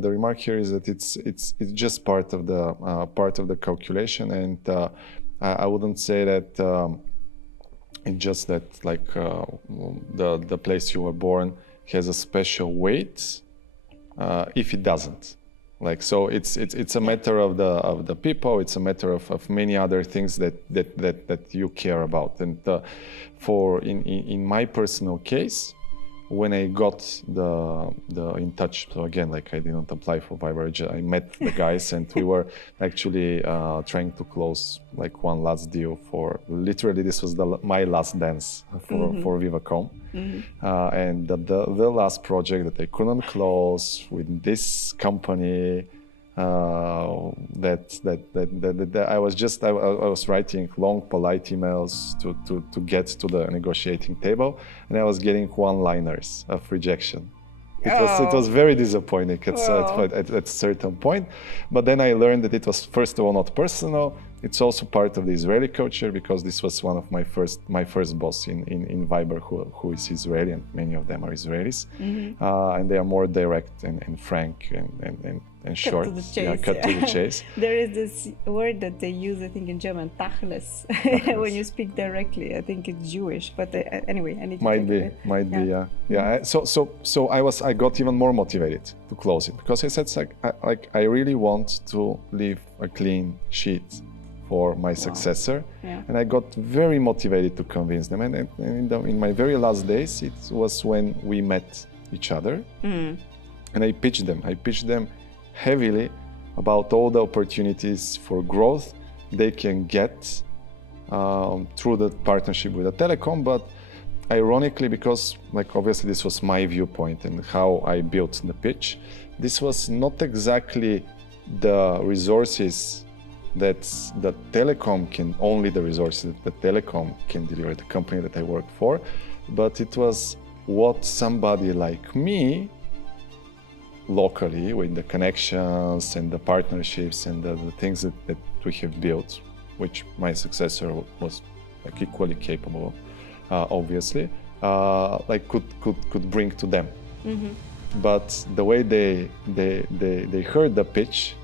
the remark here is that it's just part of the calculation, and I wouldn't say that it's just that like the place you were born has a special weight if it doesn't. Like, so it's a matter of the people. It's a matter of many other things that you care about. And in my personal case, when I got in touch, so again, like I didn't apply for Viber, I met the guys and we were actually trying to close like one last deal for, literally this was my last dance for Vivacom. And the last project that I couldn't close with this company, that I was writing long polite emails to get to the negotiating table, and I was getting one-liners of rejection. It was very disappointing at a certain point, but then I learned that it was, first of all, not personal. It's also part of the Israeli culture, because this was one of my first boss in Viber who is Israeli, and many of them are Israelis, and they are more direct and frank and short. Cut to the chase. Cut to the chase. There is this word that they use, I think, in German, tachlis, when you speak directly. I think it's Jewish, but anyway, I need to might be. So I got even more motivated to close it, because I said, I really want to leave a clean sheet for my successor, and I got very motivated to convince them. And in my very last days, it was when we met each other, and I pitched them heavily about all the opportunities for growth they can get through the partnership with the telecom. But ironically, because like obviously this was my viewpoint and how I built the pitch, this was not exactly the resources that the telecom can, only the resources that the telecom can deliver, the company that I work for, but it was what somebody like me, locally, with the connections and the partnerships and the things that we have built, which my successor was like equally capable, obviously, like could bring to them. But the way they heard the pitch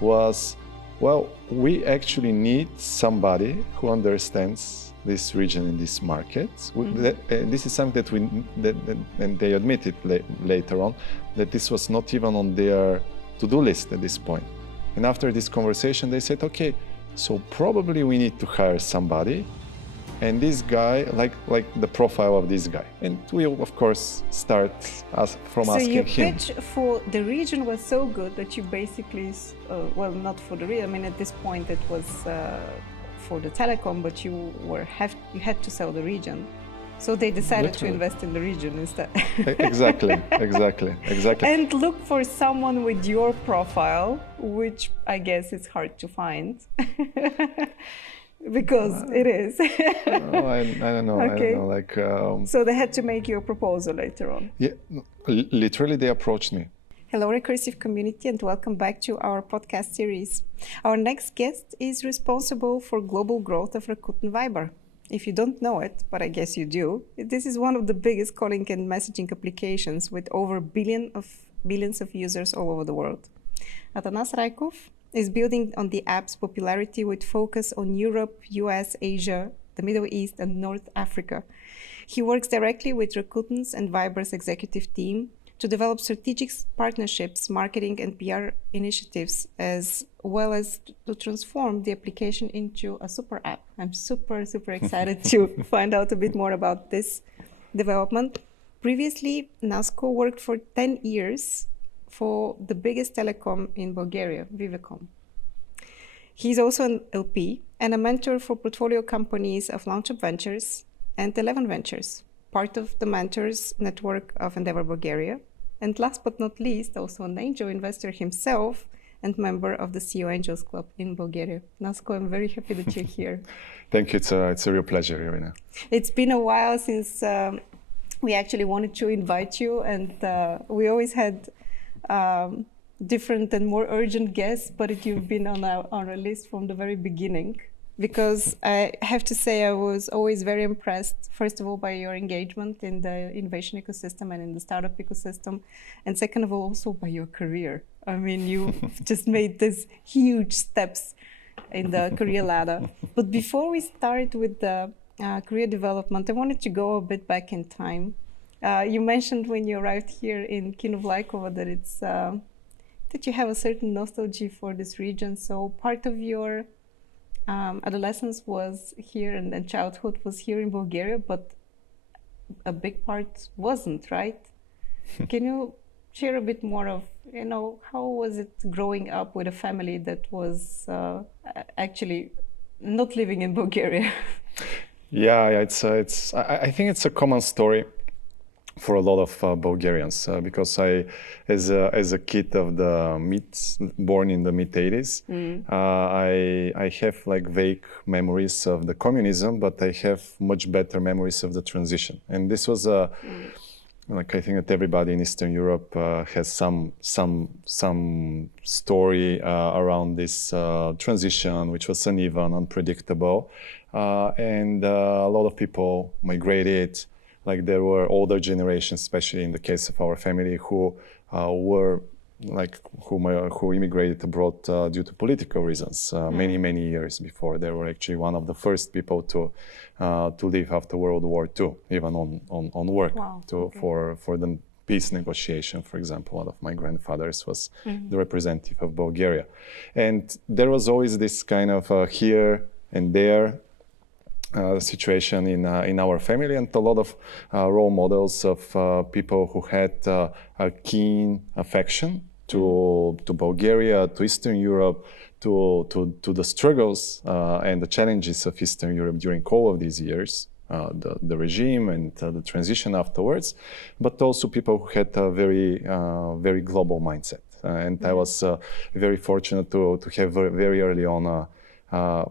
was, well, we actually need somebody who understands this region and this market. And this is something and they admitted later on, that this was not even on their to-do list at this point. And after this conversation, they said, okay, so probably we need to hire somebody. And this guy, like the profile of this guy. And we'll, of course, start from asking him. So your pitch for the region was so good that you basically, well, not for the region, I mean, at this point it was for the telecom, but you had to sell the region. So they decided to invest in the region instead. Exactly. And look for someone with your profile, which I guess is hard to find. Because it is. I don't know. Okay. I don't know. Like. So they had to make you a proposal later on. Yeah, literally, they approached me. Hello, Recursive community, and welcome back to our podcast series. Our next guest is responsible for global growth of Rakuten Viber. If you don't know it, but I guess you do, this is one of the biggest calling and messaging applications with over billions of users all over the world. Atanas Raykov is building on the app's popularity with focus on Europe, US, Asia, the Middle East, and North Africa. He works directly with Rakuten's and Viber's executive team to develop strategic partnerships, marketing and PR initiatives, as well as to transform the application into a super app. I'm super excited to find out a bit more about this development. Previously, Nasko worked for 10 years for the biggest telecom in Bulgaria, VIVACOM. He's also an LP and a mentor for portfolio companies of LAUNCHub Ventures and 11 Ventures, part of the mentors network of Endeavor Bulgaria, and last but not least, also an angel investor himself and member of the CEO Angels Club in Bulgaria. Nasko, I'm very happy that you're here. Thank you. It's a real pleasure, Irina. It's been a while since we actually wanted to invite you, and we always had different and more urgent guests, but you've been on our list from the very beginning. Because I have to say, I was always very impressed, first of all, by your engagement in the innovation ecosystem and in the startup ecosystem. And second of all, also by your career. I mean, you just made these huge steps in the career ladder. But before we start with the career development, I wanted to go a bit back in time. You mentioned when you arrived here in Kynovlaikovo that it's that you have a certain nostalgia for this region. So part of your adolescence was here and childhood was here in Bulgaria, but a big part wasn't, right? Can you share a bit more of, how was it growing up with a family that was actually not living in Bulgaria? Yeah, I think it's a common story for a lot of Bulgarians because as a kid of born in the mid 80s, I have like vague memories of the communism, but I have much better memories of the transition. And this was like I think that everybody in Eastern Europe has some story around this transition, which was uneven, unpredictable, and a lot of people migrated. Like there were older generations, especially in the case of our family, who were like who immigrated abroad due to political reasons many years before. They were actually one of the first people to leave after World War II, even on work. Wow. For the peace negotiation, for example. One of my grandfathers was the representative of Bulgaria, and there was always this kind of here and there situation in our family, and a lot of role models of people who had a keen affection to Bulgaria, to Eastern Europe, to the struggles and the challenges of Eastern Europe during all of these years, the regime and the transition afterwards, but also people who had a very global mindset. And I was very fortunate to have very early on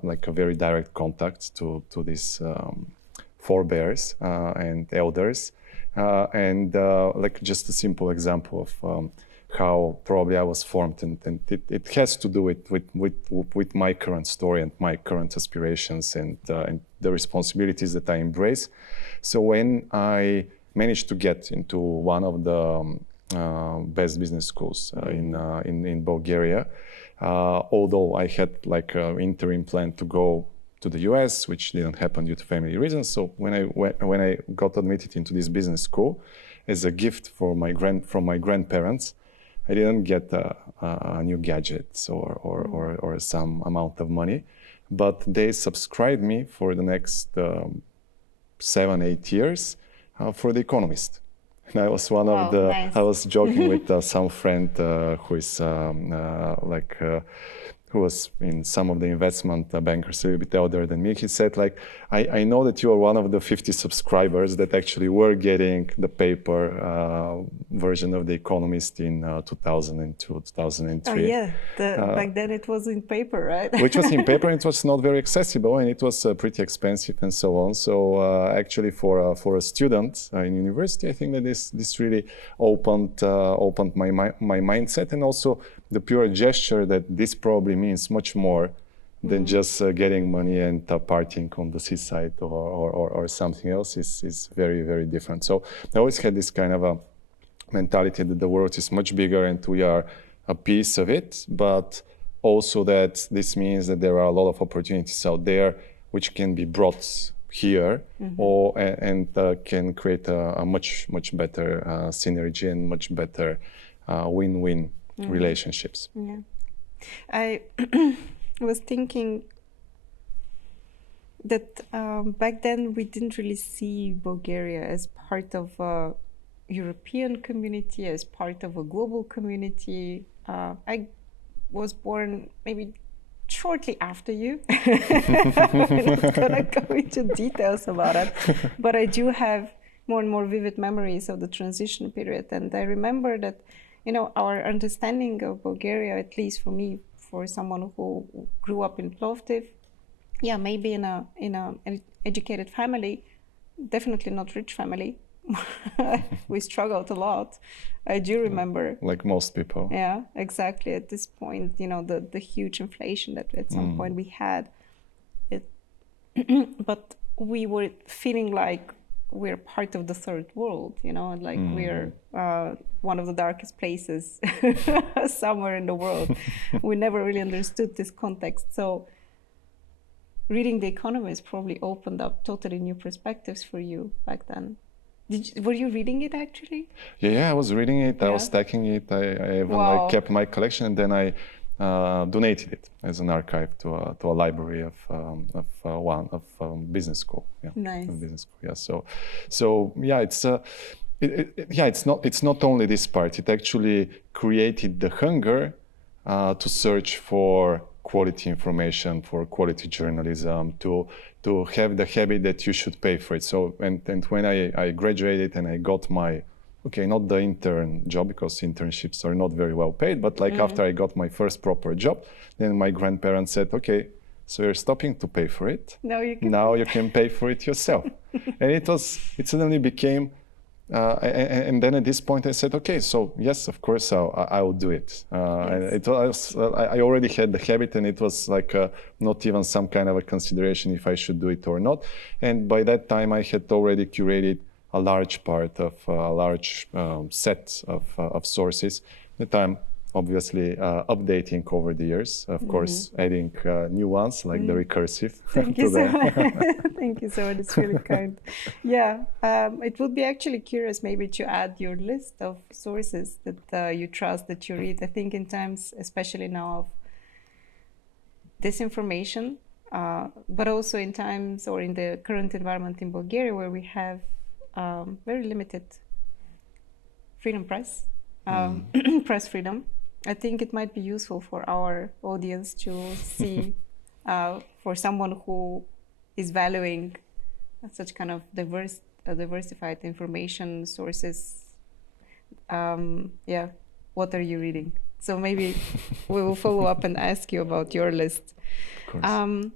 like a very direct contact to these forebears and elders, and like just a simple example of how probably I was formed, and it has to do with my current story and my current aspirations and the responsibilities that I embrace. So when I managed to get into one of the best business schools in Bulgaria, although I had like an interim plan to go to the US, which didn't happen due to family reasons. So when I got admitted into this business school as a gift from my grandparents, I didn't get a new gadgets or some amount of money, but they subscribed me for the next 7-8 years for The Economist. And I was one of the. Nice. I was joking with some friend who is who was in some of the investment bankers a little bit older than me. He said, like, I know that you are one of the 50 subscribers that actually were getting the paper version of The Economist in 2002, 2003. Oh yeah, back then it was in paper, right? Which was in paper, and it was not very accessible, and it was pretty expensive and so on. So actually for a student in university, I think that this really opened my mindset, and also the pure gesture that this probably means much more than just getting money and partying on the seaside or something else is very, very different. So I always had this kind of a mentality that the world is much bigger and we are a piece of it, but also that this means that there are a lot of opportunities out there which can be brought here and can create a much better synergy and much better win-win relationships. Yeah. I was thinking that back then we didn't really see Bulgaria as part of a European community, as part of a global community. I was born maybe shortly after you. I'm not gonna go into details about it, but I do have more and more vivid memories of the transition period, and I remember that our understanding of Bulgaria, at least for me, for someone who grew up in Plovdiv, maybe in an educated family, definitely not rich family. We struggled a lot. I do remember. Like most people. Yeah, exactly. At this point, the huge inflation that at some point we had. But we were feeling like we're part of the third world, you know, and like we're one of the darkest places somewhere in the world. We never really understood this context. So reading The Economist probably opened up totally new perspectives for you back then. Were you reading it actually? Yeah, I was reading it. Yeah. I was stacking it. I even Wow. kept my collection, and then I donated it as an archive to a library of business school. Yeah, Nice. Business school. Yeah. So yeah, it's not only this part. It actually created the hunger to search for quality information, for quality journalism, to have the habit that you should pay for it. So and when I graduated and I got my not the intern job, because internships are not very well paid, but like after I got my first proper job, then my grandparents said, okay, so you're stopping to pay for it. Now you can pay for it yourself. And it suddenly became, and then at this point I said, okay, so yes, of course I will do it. Yes. I already had the habit, and it was like not even some kind of a consideration if I should do it or not. And by that time I had already curated a large part of a large set of sources that I'm obviously updating over the years, of course, adding new ones like the recursive. Thank you so much. Thank you so much. It's really kind. Yeah, it would be actually curious maybe to add your list of sources that you trust, that you read. I think in times, especially now, of disinformation, but also in times or in the current environment in Bulgaria where we have very limited freedom press, press freedom. I think it might be useful for our audience to see, for someone who is valuing such kind of diversified information sources, what are you reading? So maybe we will follow up and ask you about your list. Of course.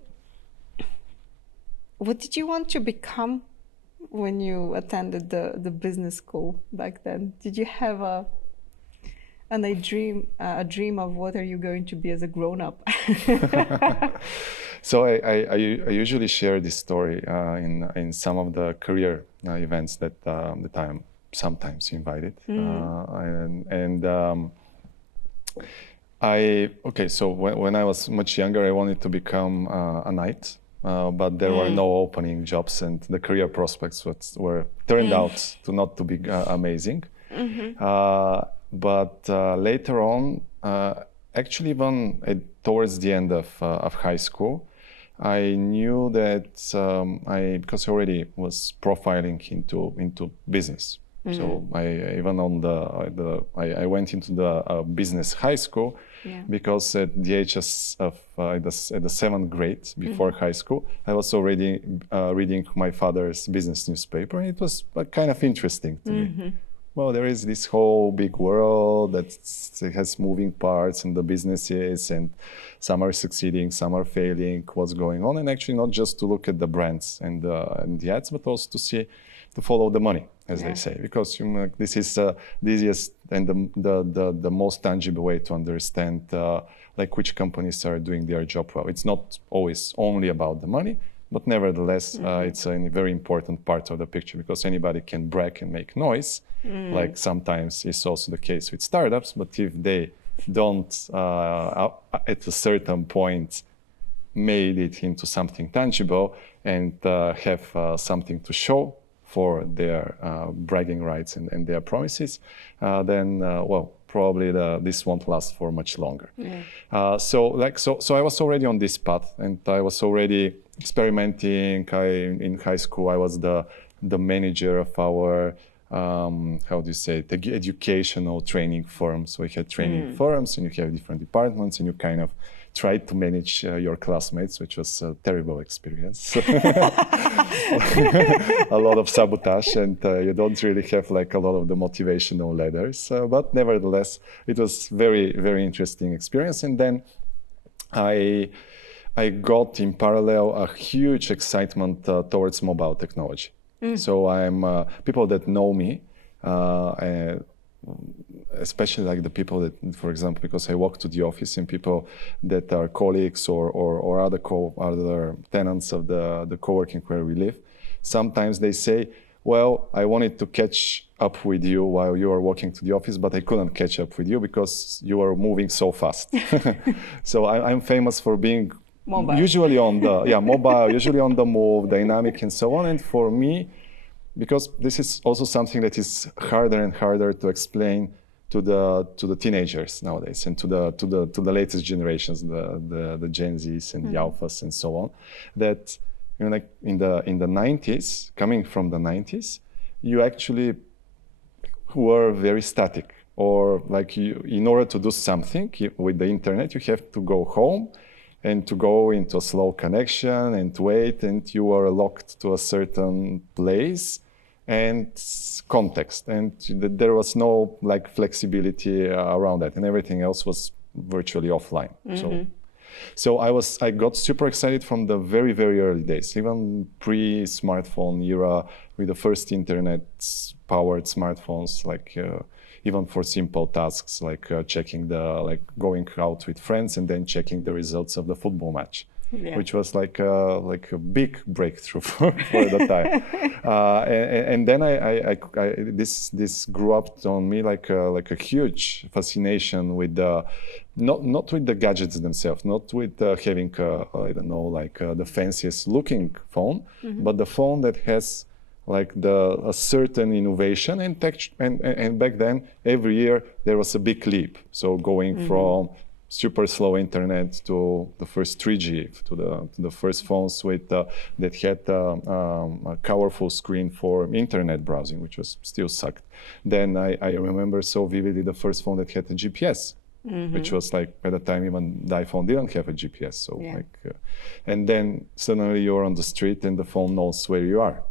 What did you want to become when you attended the business school back then? Did you have a dream of what are you going to be as a grown-up? So I usually share this story in some of the career events that I'm sometimes invited. So when I was much younger, I wanted to become a knight. But there were no opening jobs, and the career prospects were turned out to not to be amazing. But later on, actually even towards the end of high school, I knew that because I already was profiling into business. So I went into the business high school because at the age of at the 7th grade before high school, I was already reading my father's business newspaper, and it was kind of interesting to me. Well, there is this whole big world that has moving parts and the businesses, and some are succeeding, some are failing, what's going on, and actually not just to look at the brands and the ads, but also to follow the money, as they say, because this is the easiest and the most tangible way to understand like which companies are doing their job well. It's not always only about the money, but nevertheless, it's a very important part of the picture, because anybody can brag and make noise, like sometimes is also the case with startups. But if they don't, at a certain point, made it into something tangible and have something to show for their bragging rights and their promises, then probably this won't last for much longer. So I was already on this path, and I was already experimenting. In high school, I was the manager of our the educational training firm. So we had training firms, and you have different departments, and you kind of tried to manage your classmates, which was a terrible experience. A lot of sabotage, and you don't really have like a lot of the motivational letters. But nevertheless, it was very, very interesting experience. And then I got in parallel a huge excitement towards mobile technology. So I'm people that know me, especially like the people that, for example, because I walk to the office, and people that are colleagues or other tenants of the co-working where we live, sometimes they say, well, I wanted to catch up with you while you were walking to the office, but I couldn't catch up with you because you were moving so fast. So I'm famous for being mobile. Usually on the, mobile, usually on the move, dynamic and so on. And for me, because this is also something that is harder and harder to explain to the teenagers nowadays and to the latest generations, the Gen Zs and the Alphas and so on, that like in the 90s, coming from the 90s, you actually were very static, or like in order to do something with the internet, you have to go home and to go into a slow connection and wait, and you are locked to a certain place and context, and there was no like flexibility around that, and everything else was virtually offline. So I got super excited from the very, very early days, even pre-smartphone era, with the first internet-powered smartphones, like even for simple tasks like going out with friends and then checking the results of the football match. Which was like a big breakthrough for the time, and then this grew up on me like a huge fascination with not with the gadgets themselves, not with having I don't know, like the fanciest looking phone, but the phone that has like a certain innovation, and back then every year there was a big leap. So going from super slow internet to the first 3G, to the first phones with that had a powerful screen for internet browsing, which was still sucked. Then I remember so vividly the first phone that had a GPS, which was like, at the time even the iPhone didn't have a GPS. So and then suddenly you're on the street and the phone knows where you are,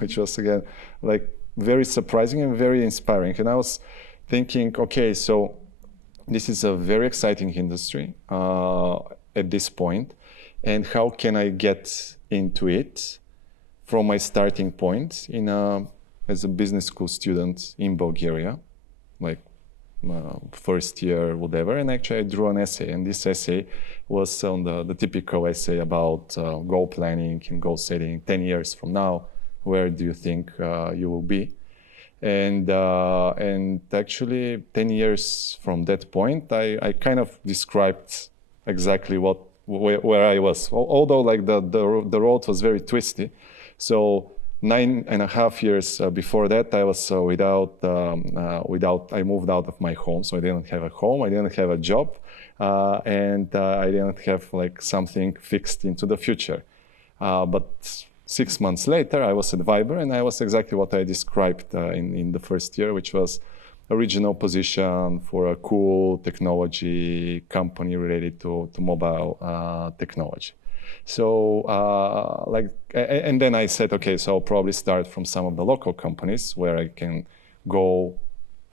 which was again like very surprising and very inspiring. And I was thinking, okay, so this is a very exciting industry at this point, and how can I get into it from my starting point as a business school student in Bulgaria, like first year, whatever. And actually I drew an essay, and this essay was on the typical essay about goal planning and goal setting. 10 years from now, where do you think you will be? And actually 10 years from that point, I kind of described exactly where I was, although like the road was very twisty. So 9.5 years before that, I was I moved out of my home, so I didn't have a home, I didn't have a job, and I didn't have like something fixed into the future. But 6 months later, I was at Viber, and I was exactly what I described in the first year, which was a regional position for a cool technology company related to mobile technology. So and then I said, okay, so I'll probably start from some of the local companies where I can go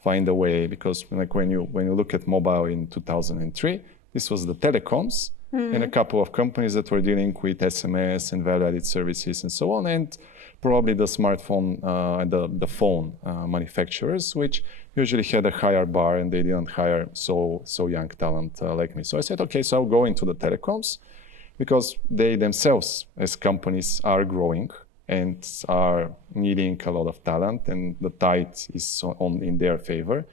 find a way, because like when you look at mobile in 2003, this was the telecoms, and a couple of companies that were dealing with SMS and value-added services and so on, and probably the smartphone and the phone manufacturers, which usually had a higher bar, and they didn't hire so young talent like me. So I said, okay, so I'll go into the telecoms, because they themselves as companies are growing and are needing a lot of talent, and the tide is in their favor.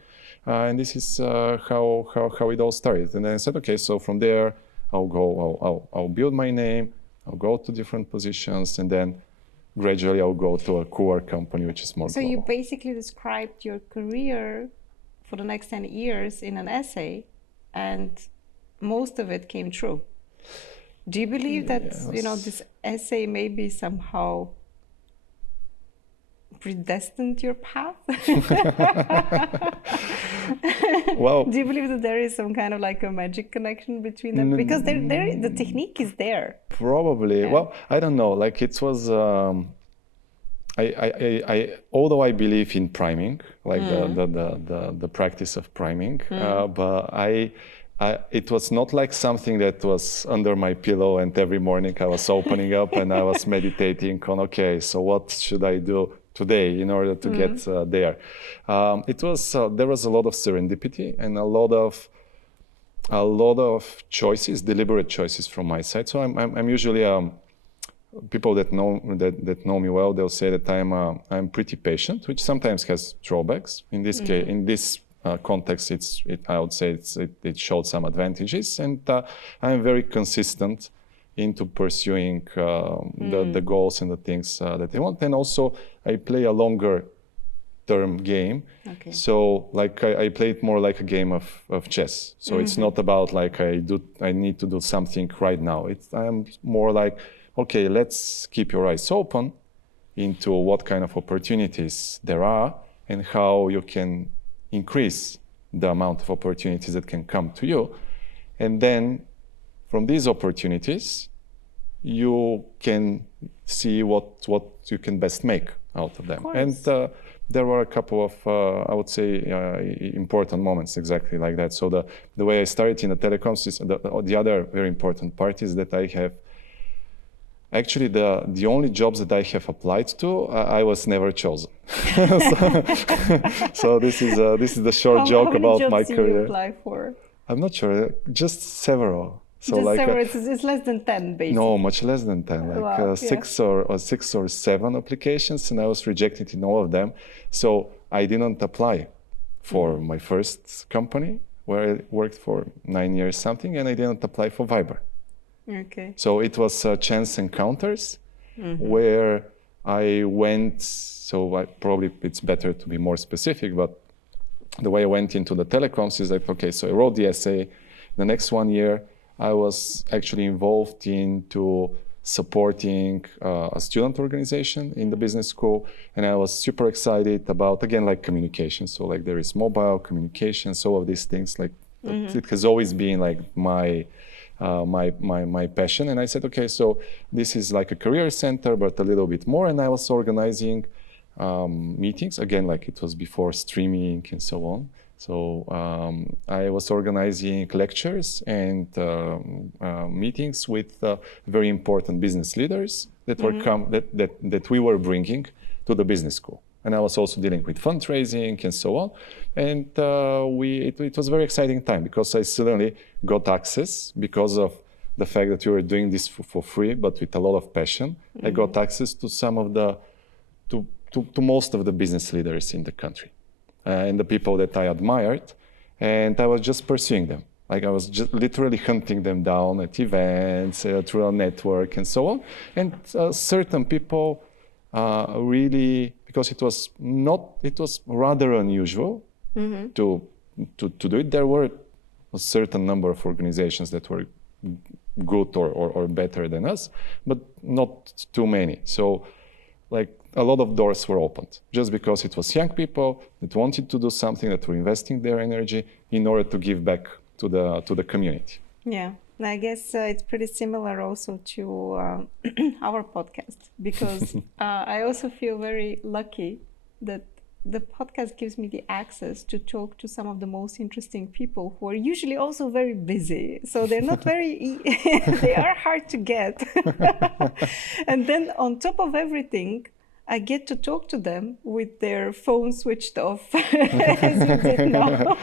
And this is how it all started. And then I said, okay, so from there, I'll build my name, I'll go to different positions, and then gradually I'll go to a cooler company, which is more global. You basically described your career for the next 10 years in an essay, and most of it came true. Do you believe that this essay maybe somehow predestined your path? Well, do you believe that there is some kind of like a magic connection between them? Because the technique is there. Probably. Yeah. Well, I don't know. Like it was. Although I believe in priming, like the practice of priming, but it was not like something that was under my pillow, and every morning I was opening up and I was meditating on, okay, so what should I do today in order to get there? There was a lot of serendipity and a lot of choices, deliberate choices from my side. So I'm usually people that know me well, they'll say that I'm pretty patient, which sometimes has drawbacks. In this case, in this context, I would say it showed some advantages, and I'm very consistent into pursuing the goals and the things that I want. And also, I play a longer term game. Okay. So like I play it more like a game of chess. So it's not about like I need to do something right now. I'm more like, okay, let's keep your eyes open into what kind of opportunities there are and how you can increase the amount of opportunities that can come to you. And then from these opportunities, you can see what you can best make out of them. And there were a couple of, I would say, important moments exactly like that. So the way I started in the telecoms is the other very important part is that I have, actually the only jobs that I have applied to, I was never chosen. so this is the short joke about my career. How many jobs did you apply for? I'm not sure, just several. So just like several, it's less than 10, basically. No, much less than 10, like wow, six or seven applications, and I was rejected in all of them. So I didn't apply for my first company, where I worked for 9 years something, and I didn't apply for Viber. Okay. So it was chance encounters where I went, so probably it's better to be more specific, but the way I went into the telecoms is like, okay, so I wrote the essay. The next 1 year, I was actually involved into supporting a student organization in the business school, and I was super excited about, again, like communication. So like there is mobile communication, so all of these things, like it has always been like my passion. And I said, okay, so this is like a career center, but a little bit more. And I was organizing meetings, again, like it was before streaming and so on. So I was organizing lectures and meetings with very important business leaders that were that we were bringing to the business school. And I was also dealing with fundraising and so on. And it was a very exciting time because I suddenly got access because of the fact that we were doing this for free, but with a lot of passion. I got access to some of to most of the business leaders in the country. And the people that I admired, and I was just pursuing them. Like I was just literally hunting them down at events, through a network and so on. And certain people really, because it was rather unusual to do it. There were a certain number of organizations that were good or better than us, but not too many. So like a lot of doors were opened just because it was young people that wanted to do something, that were investing their energy in order to give back to the community. Yeah, I guess it's pretty similar also to our podcast, because I also feel very lucky that the podcast gives me the access to talk to some of the most interesting people who are usually also very busy. So they're not very, they are hard to get. And then on top of everything, I get to talk to them with their phone switched off, as you did now.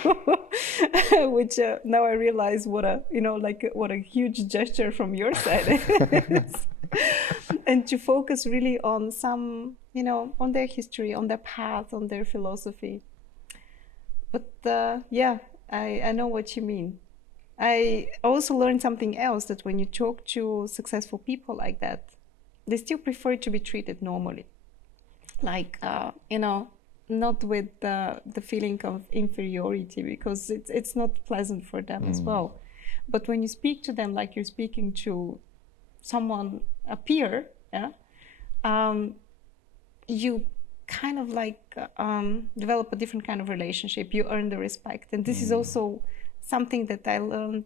Which now I realize what a huge gesture from your side is. And to focus really on some, on their history, on their path, on their philosophy. But yeah, I know what you mean. I also learned something else, that when you talk to successful people like that, they still prefer to be treated normally. Like, not with the feeling of inferiority, because it's not pleasant for them as well. But when you speak to them like you're speaking to someone, a peer, you kind of like develop a different kind of relationship. You earn the respect. And this is also something that I learned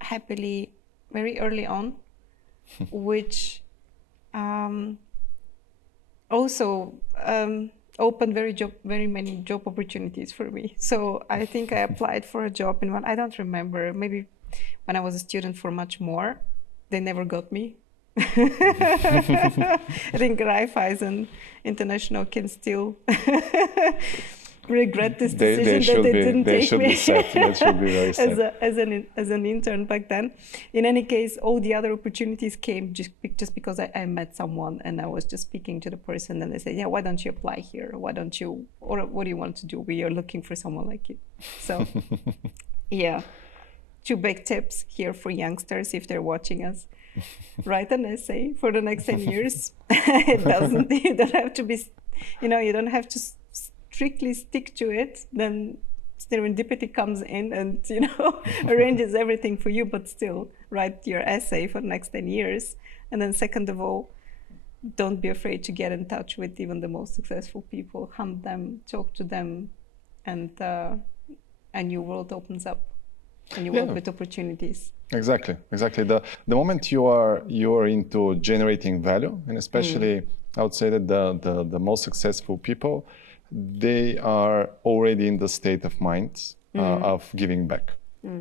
happily very early on, which also opened very many job opportunities for me. So I think I applied for a job in one, I don't remember, maybe when I was a student for much more. They never got me. I think Raiffeisen International can still regret this decision that they didn't take should me be sad. That should be very sad. as an intern back then. In any case, all the other opportunities came just because I met someone and I was just speaking to the person and they said, yeah, why don't you apply here? Why don't you, or what do you want to do? We are looking for someone like you. So yeah, 2 big tips here for youngsters if they're watching us. Write an essay for the next 10 years. You don't have to be, you don't have to strictly stick to it. Then serendipity comes in and, arranges everything for you, but still write your essay for the next 10 years. And then second of all, don't be afraid to get in touch with even the most successful people, hunt them, talk to them, and a new world opens up. And you work with opportunities. Exactly. The moment you are into generating value, and especially I would say that the most successful people, they are already in the state of mind of giving back.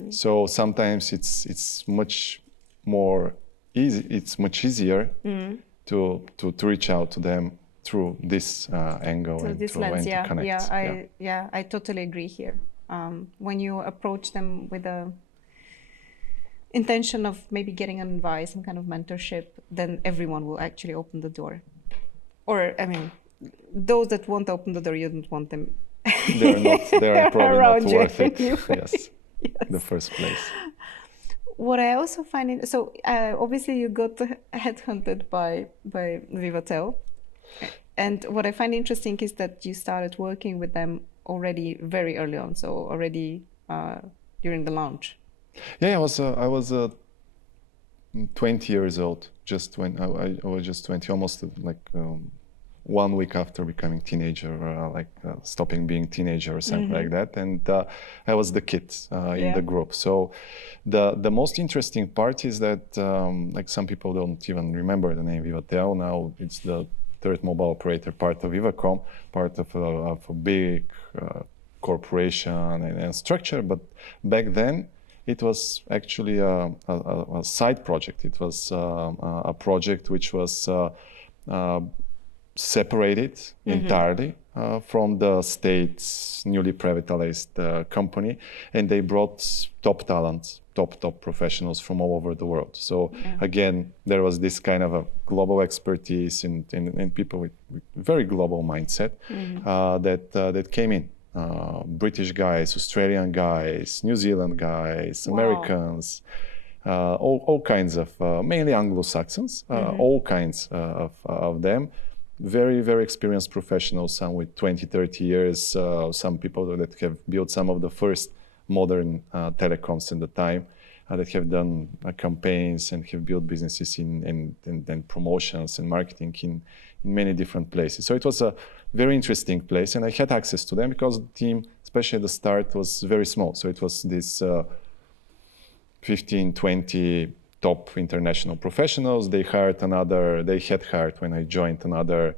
So sometimes it's much more easy. It's much easier to reach out to them through this angle through and this to lens. connect. I totally agree here. When you approach them with the intention of maybe getting an advice, some kind of mentorship, then everyone will actually open the door. Or, I mean, those that won't open the door, you don't want them. They're probably not worth it. Anyway. Yes, in the first place. What I also find, obviously you got headhunted by Vivatel. And what I find interesting is that you started working with them already very early on, so already during the launch. Yeah, I was 20 years old, just when I was just 20, almost like 1 week after becoming teenager, stopping being teenager or something like that. And I was the kid in the group. So the most interesting part is that like some people don't even remember the name Vivatel. Now it's the third mobile operator, part of Vivacomm, part of a big corporation and structure. But back then, it was actually a side project. It was a project which was separated entirely from the state's newly privatized company, and they brought top talent, top professionals from all over the world. So again, there was this kind of a global expertise and people with very global mindset that came in. British guys, Australian guys, New Zealand guys, Americans, all kinds of, mainly Anglo-Saxons, all kinds of them. Very, very experienced professionals, some with 20, 30 years, some people that have built some of the first modern telecoms in the time, that have done campaigns and have built businesses and promotions and marketing in many different places. So it was a very interesting place, and I had access to them because the team, especially at the start, was very small. So it was this 15, 20 top international professionals. They had hired when I joined another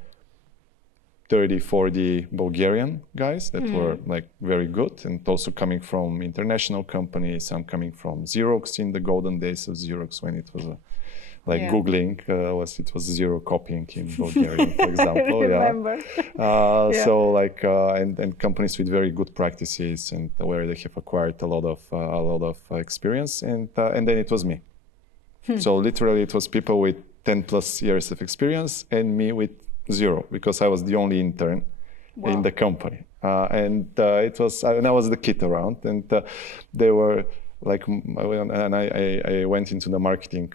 30, 40 Bulgarian guys that were like very good, and also coming from international companies, some coming from Xerox in the golden days of Xerox when it was Googling it was zero copying in Bulgarian, for example. I remember. So and companies with very good practices and where they have acquired a lot of experience, and then it was me. So literally it was people with 10 plus years of experience and me with 0, because I was the only intern in the company. And I was the kid around, and they were and I went into the marketing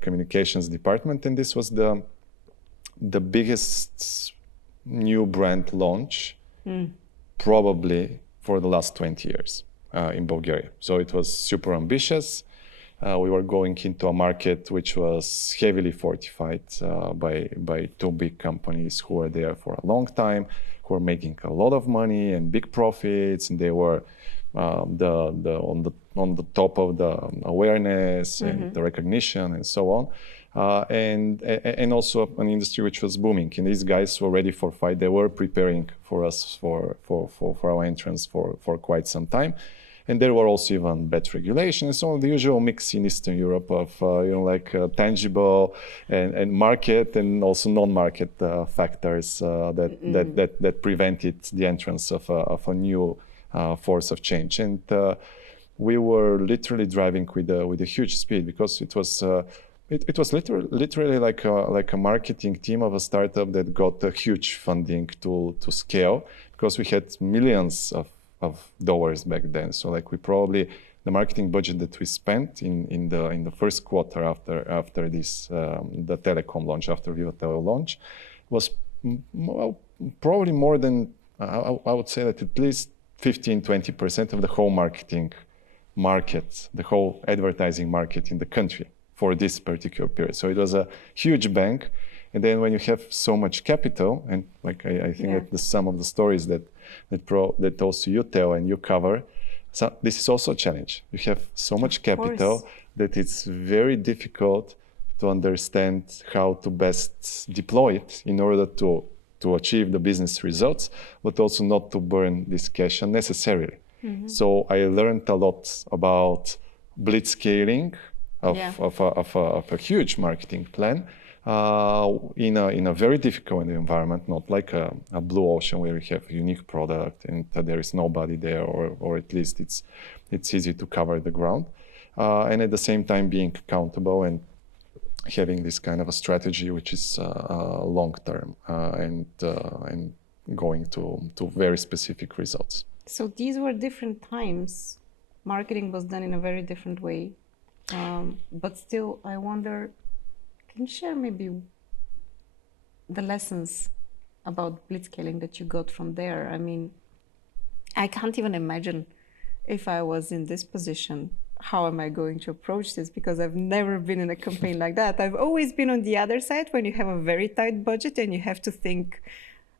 communications department, and this was the biggest new brand launch probably for the last 20 years in Bulgaria. So it was super ambitious. We were going into a market which was heavily fortified by 2 big companies who were there for a long time, who were making a lot of money and big profits, and they were on the top of the awareness and the recognition and so on, and also an industry which was booming. And these guys were ready for fight. They were preparing for us for our entrance for quite some time. And there were also even bad regulations, so the usual mix in Eastern Europe of tangible and market and also non-market factors that prevented the entrance of a new force of change. And we were literally driving with a huge speed, because it was literally like a marketing team of a startup that got a huge funding to scale, because we had millions of dollars back then. So like the marketing budget that we spent in the first quarter after this the telecom launch, after VivaTele launch, was probably more than I would say that at least 15-20% of the whole marketing market, the whole advertising market in the country for this particular period. So it was a huge bank. And then when you have so much capital, and like I think that some of the stories that also you tell and you cover, so this is also a challenge. You have so much capital that it's very difficult to understand how to best deploy it in order to achieve the business results, but also not to burn this cash unnecessarily. Mm-hmm. So I learned a lot about blitzscaling of a huge marketing plan in a very difficult environment, not like a blue ocean where you have a unique product and there is nobody there, or at least it's easy to cover the ground, and at the same time being accountable and having this kind of a strategy which is long term and going to very specific results. So these were different times. Marketing was done in a very different way. But still, I wonder, can you share maybe the lessons about blitzscaling that you got from there? I mean, I can't even imagine if I was in this position, how am I going to approach this? Because I've never been in a campaign like that. I've always been on the other side when you have a very tight budget and you have to think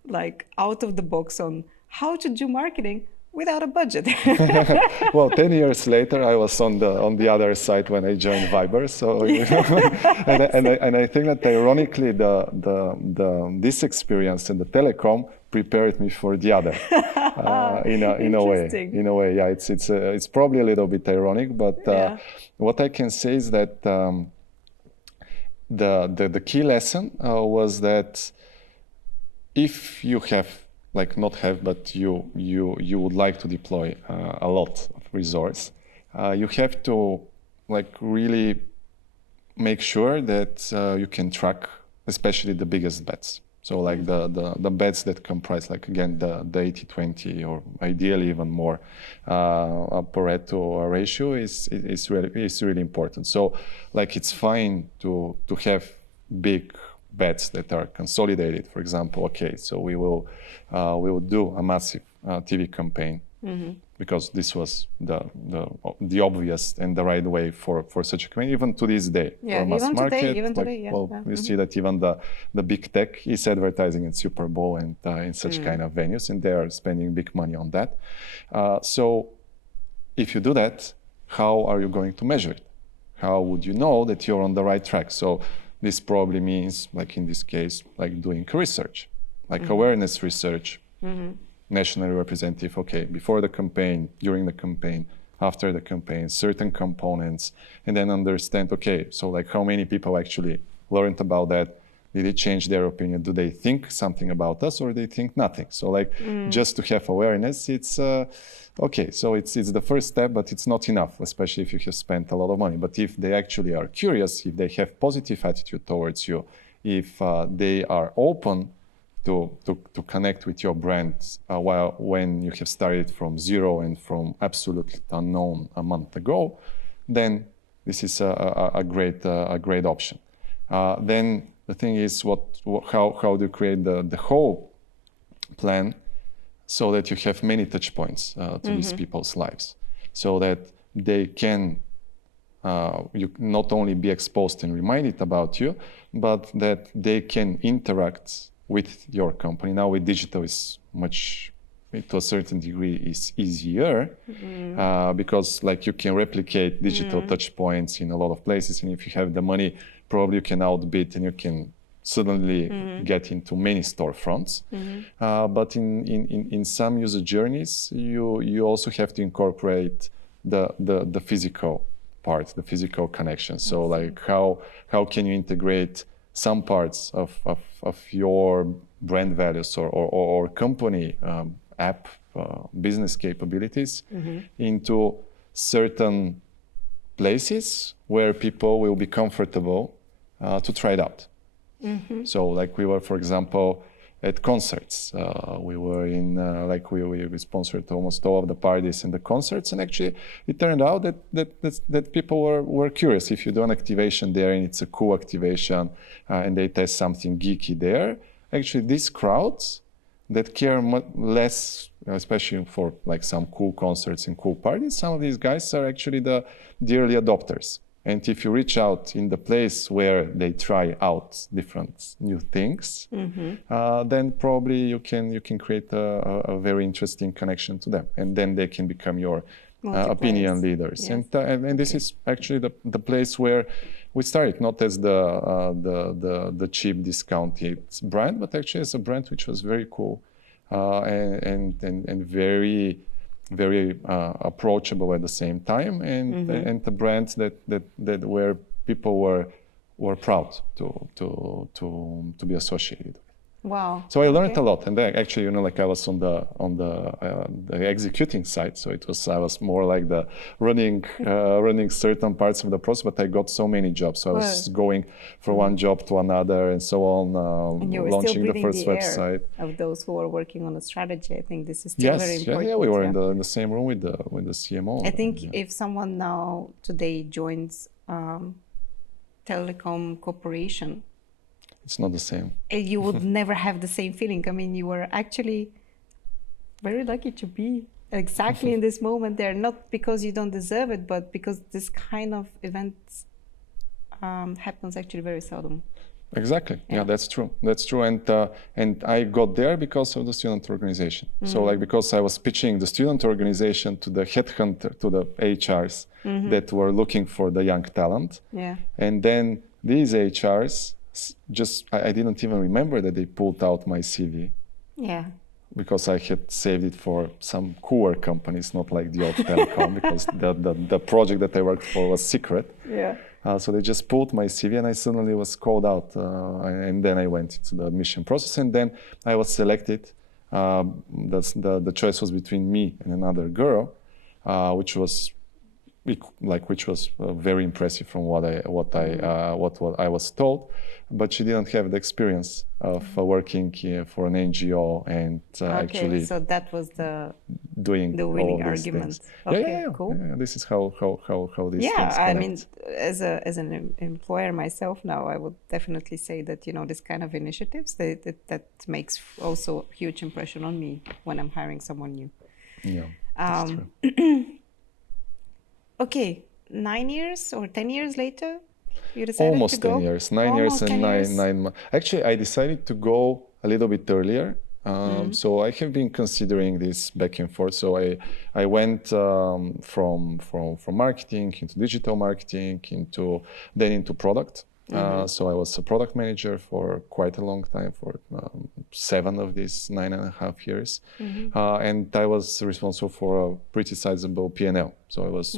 like out of the box on how to do marketing without a budget. Well, 10 years later, I was on the other side when I joined Viber. So, and I think that ironically, this experience in the telecom prepared me for the other. In a way, yeah. It's probably a little bit ironic, but what I can say is that the key lesson was that if you have, like not have, but you would like to deploy a lot of resource, you have to like really make sure that you can track, especially the biggest bets. So like the bets that comprise, like again, the 80-20 or ideally even more Pareto ratio is really important. So like it's fine to have big bets that are consolidated. For example, okay, so we will do a massive TV campaign because this was the obvious and the right way for such a campaign, even to this day. Yeah, for mass even market, today, even like, today, yeah. Well, you see that even the big tech is advertising in Super Bowl and in such kind of venues, and they are spending big money on that. So if you do that, how are you going to measure it? How would you know that you're on the right track? So this probably means, like in this case, like doing research, like awareness research, nationally representative, okay, before the campaign, during the campaign, after the campaign, certain components, and then understand, okay, so like how many people actually learned about that? Did it change their opinion? Do they think something about us or they think nothing? So like just to have awareness, it's okay, so it's the first step, but it's not enough, especially if you have spent a lot of money. But if they actually are curious, if they have positive attitude towards you, if they are open to connect with your brand when you have started from zero and from absolutely unknown a month ago, then this is a great option. Then the thing is, how do you create the whole plan so that you have many touch points to these people's lives, so that they can you not only be exposed and reminded about you, but that they can interact with your company. Now with digital is much, to a certain degree, is easier because like you can replicate digital touch points in a lot of places, and if you have the money, probably you can outbid and you can suddenly get into many storefronts. But in some user journeys, you also have to incorporate the physical part, the physical connection. So like how can you integrate some parts of your brand values or company app business capabilities into certain places where people will be comfortable to try it out. So like we were, for example, at concerts. We were in, we sponsored almost all of the parties and the concerts, and actually it turned out that people were curious. If you do an activation there and it's a cool activation and they test something geeky there, actually these crowds that care much less, especially for like some cool concerts and cool parties, some of these guys are actually the early adopters. And if you reach out in the place where they try out different new things, then probably you can create a very interesting connection to them, and then they can become your opinion leaders. Yes. And this is actually the place where we started, not as the cheap discounted brand, but actually as a brand which was very cool and very approachable at the same time, and the brands that where people were proud to be associated with. Wow! So I learned a lot, and then actually, I was on the executing side, so I was more like the running certain parts of the process. But I got so many jobs, so I was going from one job to another, and so on. And you were launching still the first website. Of those who are working on the strategy, I think this is still very important. Yeah, we were in the same room with the CMO. I think if someone now today joins telecom corporation, it's not the same. You would never have the same feeling. I mean, you were actually very lucky to be exactly in this moment there, not because you don't deserve it, but because this kind of events happens actually very seldom. Exactly. Yeah, that's true. That's true. And I got there because of the student organization. So because I was pitching the student organization to the headhunter, to the HRs that were looking for the young talent. Yeah. And then these HRs I didn't even remember that they pulled out my CV. Yeah. Because I had saved it for some cooler companies, not like the old telecom, because the project that I worked for was secret. Yeah. So they just pulled my CV, and I suddenly was called out, and then I went into the admission process, and then I was selected. The choice was between me and another girl, which was very impressive from what I was told, but she didn't have the experience of working for an NGO and actually. So that was the all winning these argument. things. Okay, Yeah. Cool. Yeah, this is how these things connect. I mean, as an employer myself now, I would definitely say that this kind of initiatives that makes also a huge impression on me when I'm hiring someone new. Yeah, that's true. Okay, 9 years or 10 years later, you decided almost to go? 10 years, 9 years and 9 months. Actually, I decided to go a little bit earlier. So I have been considering this back and forth. So I went from marketing into digital marketing then into product. So I was a product manager for quite a long time, for 7 of these 9.5 years. And I was responsible for a pretty sizable P&L. So I was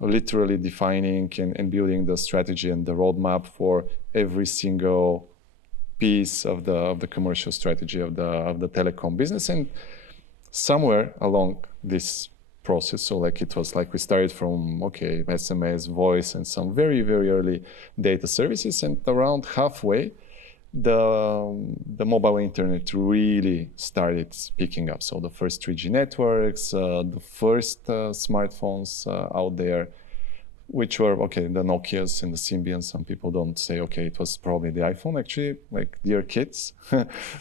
literally defining and building the strategy and the roadmap for every single piece of the commercial strategy of the telecom business. And somewhere along this process, so it was like we started from SMS, voice, and some very, very early data services, and around halfway the mobile internet really started picking up. So the first 3G networks, the first smartphones out there, which were the Nokias and the Symbians. Some people don't say it was probably the iPhone. Actually, dear kids,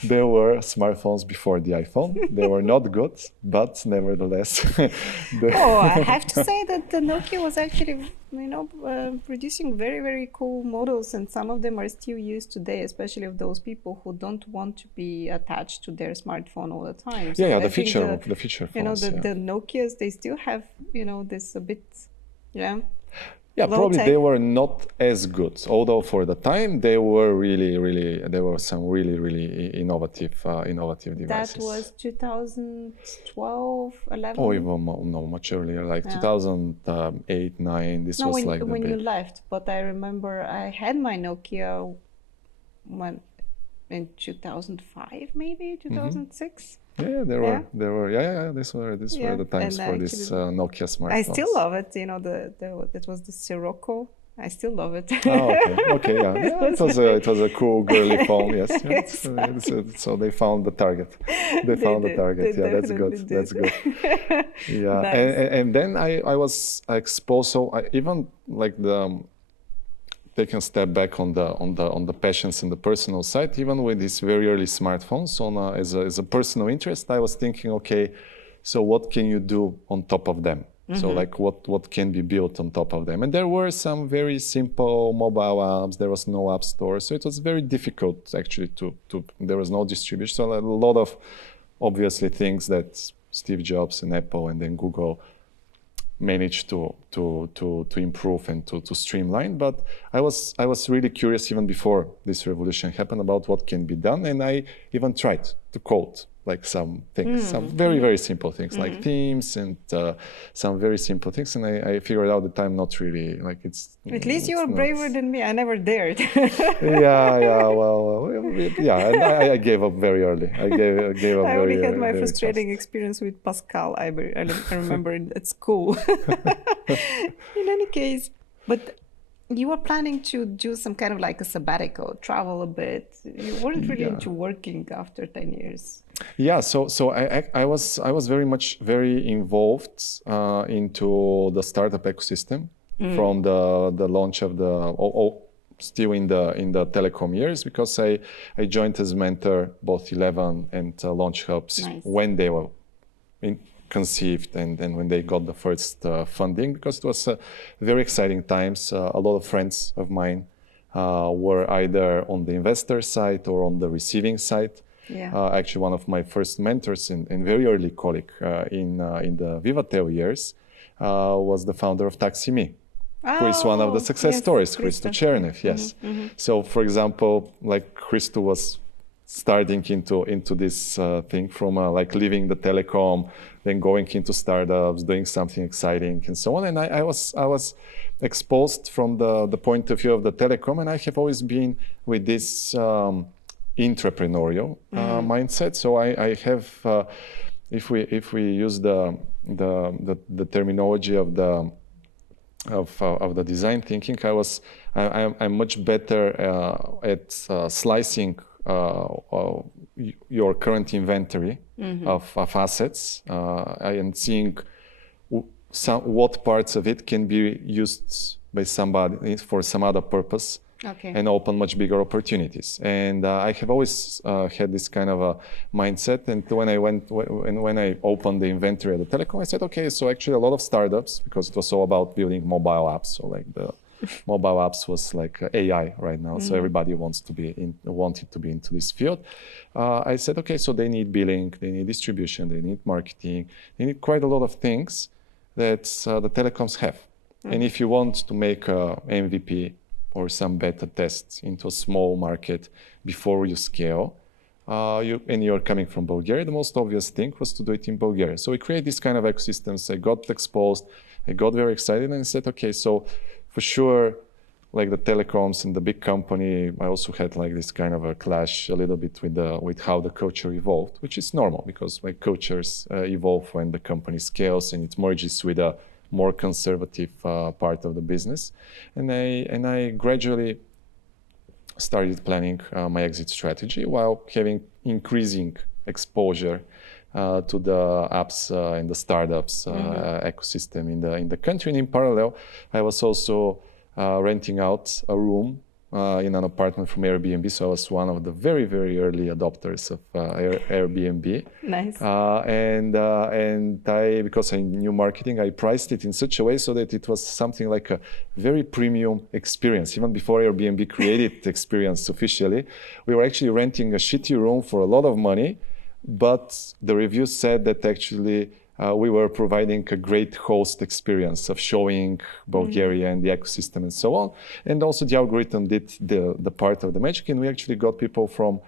there were smartphones before the iPhone. They were not good, but nevertheless. I have to say that the Nokia was actually producing very, very cool models, and some of them are still used today, especially of those people who don't want to be attached to their smartphone all the time. So the feature phones. The Nokias, they still have this a bit. Yeah, low probably tech? they were not as good, although for the time they were really, there were some really innovative devices. That was 2012, 11? Oh, even no, much earlier, like Yeah. 2008, 9. This No, was like when the you big. left, but I remember I had my Nokia when in 2005, maybe 2006. Yeah, there Yeah. were. Yeah. These were Yeah, the times and for this actually, Nokia smartphones. I still love it. You know, that was the Sirocco. I still love it. Oh, okay, yeah. It was a cool girly phone. Yes, yeah, so they found the target. They found the target. They Yeah, that's good. definitely That's did. good. Yeah, Nice. and then I was exposed. So I even like taking a step back on the passions and the personal side. Even with these very early smartphones, as a personal interest, I was thinking, okay, so what can you do on top of them? So like what can be built on top of them? And there were some very simple mobile apps. There was no app store. So it was very difficult actually there was no distribution. So a lot of obviously things that Steve Jobs and Apple and then Google managed to improve and to streamline. But I was really curious even before this revolution happened about what can be done. And I even tried to code like some things, some very simple things like themes and some very simple things. And I figured out that I'm not really like it's. At least you were not- braver than me. I never dared. Yeah. And I gave up very early. I gave up I very. only had my very frustrating fast. experience with Pascal. I remember at school. In any case, but you were planning to do some kind of like a sabbatical, travel a bit. You weren't really into working after 10 years. Yeah, so I was very involved into the startup ecosystem from the launch of still in the telecom years, because I joined as mentor both 11 and LAUNCHub Nice. when they were conceived and when they got the first funding, because it was very exciting times. A lot of friends of mine were either on the investor side or on the receiving side. Yeah. Actually, one of my first mentors and very early colleague in the Vivatel years was the founder of Taxi.me, who is one of the success stories, Christo Chernev. Yes. So, for example, like Christo was starting into this thing from like leaving the telecom, then going into startups, doing something exciting, and so on. And I was exposed from the point of view of the telecom, and I have always been with this entrepreneurial mindset. So I have, if we use the terminology of the design thinking, I'm much better at slicing your current inventory of assets and seeing what parts of it can be used by somebody for some other purpose. Okay. And open much bigger opportunities. And I have always had this kind of a mindset. And when I opened the inventory at the telecom, I said, okay, so actually a lot of startups, because it was all about building mobile apps. So like the mobile apps was like AI right now. So everybody wanted to be into this field. I said, okay, so they need billing, they need distribution, they need marketing, they need quite a lot of things that the telecoms have. And if you want to make a MVP or some beta tests into a small market before you scale, and you're coming from Bulgaria, the most obvious thing was to do it in Bulgaria. So we create this kind of ecosystems. I got exposed, I got very excited, and I said, okay, so for sure, like the telecoms and the big company, I also had like this kind of a clash a little bit with how the culture evolved, which is normal because like cultures evolve when the company scales and it merges with a more conservative part of the business. And I gradually started planning my exit strategy while having increasing exposure to the apps and the startups ecosystem in the country. And in parallel, I was also renting out a room in an apartment from Airbnb. So I was one of the very, very early adopters of Airbnb. Nice. And because I knew marketing, I priced it in such a way so that it was something like a very premium experience. Even before Airbnb created the experience officially, we were actually renting a shitty room for a lot of money. But the reviews said that actually we were providing a great host experience of showing Bulgaria and the ecosystem and so on. And also the algorithm did the part of the magic, and we actually got people from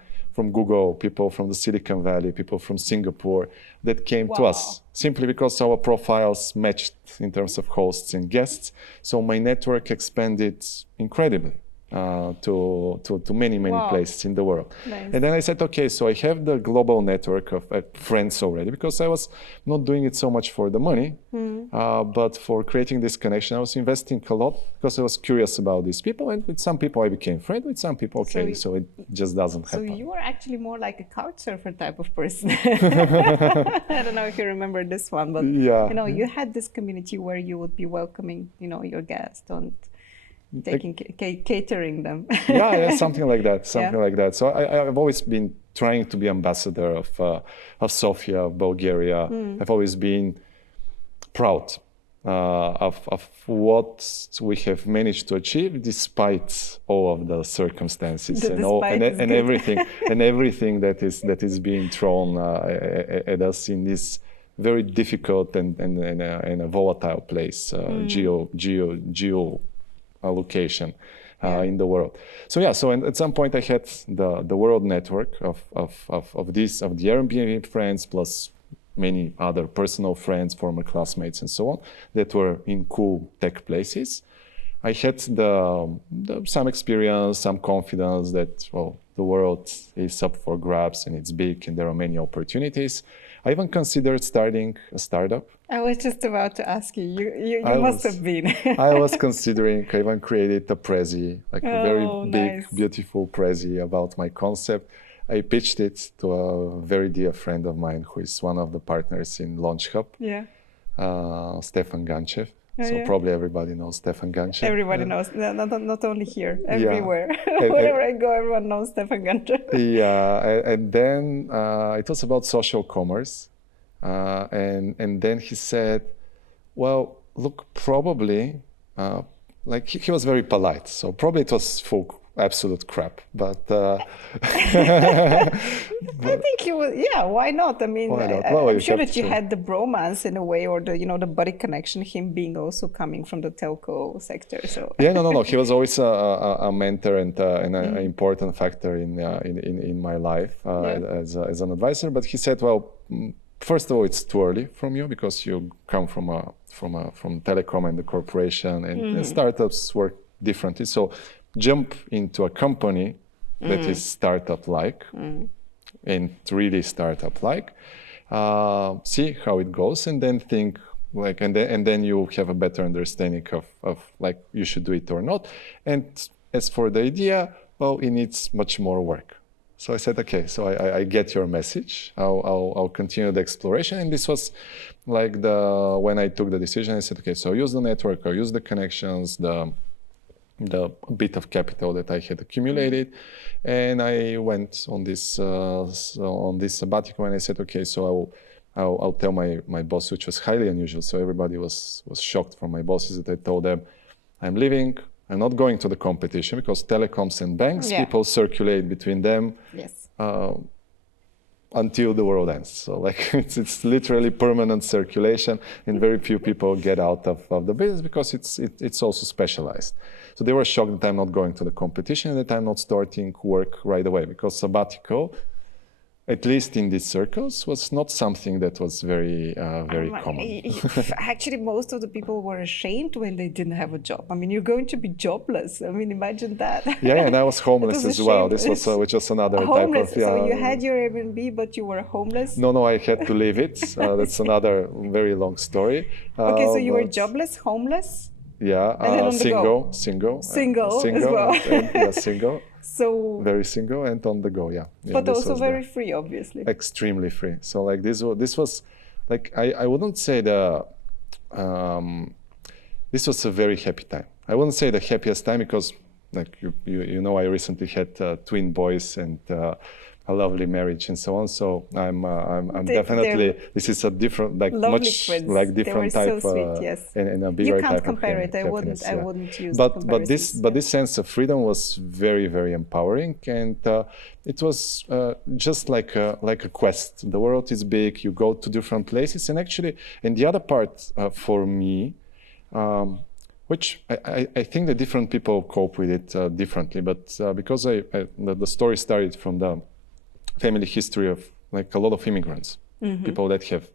Google, people from the Silicon Valley, people from Singapore that came to us simply because our profiles matched in terms of hosts and guests. So my network expanded incredibly to many places in the world. Nice. And then I said, okay, so I have the global network of friends already, because I was not doing it so much for the money, but for creating this connection. I was investing a lot because I was curious about these people, and with some people I became friends, with some people, okay, so it just doesn't happen. So you were actually more like a couch surfer type of person. I don't know if you remember this one, but you know, you had this community where you would be welcoming, you know, your guests and catering them. yeah, something like that, like that. So I've always been trying to be ambassador of Sofia, of Bulgaria. I've always been proud of what we have managed to achieve despite all of the circumstances and everything that is being thrown at us in this very difficult and a volatile place, geo location in the world. So at some point I had the world network of the Airbnb friends plus many other personal friends, former classmates and so on, that were in cool tech places. I had some experience, some confidence that, well, the world is up for grabs and it's big and there are many opportunities. I even considered starting a startup. I was just about to ask you. You must have been. I was considering. I even created a Prezi, like a very big, beautiful Prezi about my concept. I pitched it to a very dear friend of mine who is one of the partners in LAUNCHub. Yeah. Stefan Ganchev. So probably everybody knows Stefan Ganchev. Everybody knows, not only here, everywhere. Wherever I go, everyone knows Stefan Ganchev. Yeah, and then it was about social commerce. And then he said, well, look, probably, like he was very polite, so probably it was full absolute crap, but I think he was, yeah, why not? I mean, I'm sure that you had the bromance in a way, or the, you know, the buddy connection, him being also coming from the telco sector. So yeah, no, he was always a mentor and an important factor in my life as an advisor. But he said, well, first of all, it's too early from you because you come from telecom and the corporation, and startups work differently. So jump into a company that is startup-like and really startup-like. See how it goes, and then think like, and then you have a better understanding of like you should do it or not. And as for the idea, well, it needs much more work. So I said, okay, so I get your message. I'll continue the exploration. And this was like when I took the decision, I said, okay, so I'll use the network, I'll use the connections, the bit of capital that I had accumulated, and I went on this sabbatical, and I said, okay, so I'll tell my boss, which was highly unusual. So everybody was shocked from my bosses that I told them, I'm leaving. I'm not going to the competition because telecoms and banks, people circulate between them until the world ends. So like it's literally permanent circulation, and very few people get out of the business because it's also specialized. So they were shocked that I'm not going to the competition and that I'm not starting work right away, because sabbatical, at least in these circles, was not something that was very common. Actually, most of the people were ashamed when they didn't have a job. I mean, you're going to be jobless. I mean, imagine that. Yeah, and I was homeless as well. This was which was another homeless. type of. So you had your Airbnb, but you were homeless. No, I had to leave it. That's another very long story. Okay, so you were jobless, homeless. Yeah, single as well. Single. So very single and on the go, but also very free, obviously. Extremely free. So like this was like I wouldn't say this was a very happy time. I wouldn't say the happiest time because like you know I recently had twin boys, and a lovely marriage and so on. So I'm They're definitely, this is a different, like lovely much twins. like They different were type so sweet, yes. and a bigger You can't type compare of it. I happiness, wouldn't use but comparisons. this sense of freedom was very, very empowering, and it was just like a quest. The world is big. You go to different places, and actually, and the other part for me, which I think that different people cope with it differently, but because the story started from the family history of like a lot of immigrants, people that have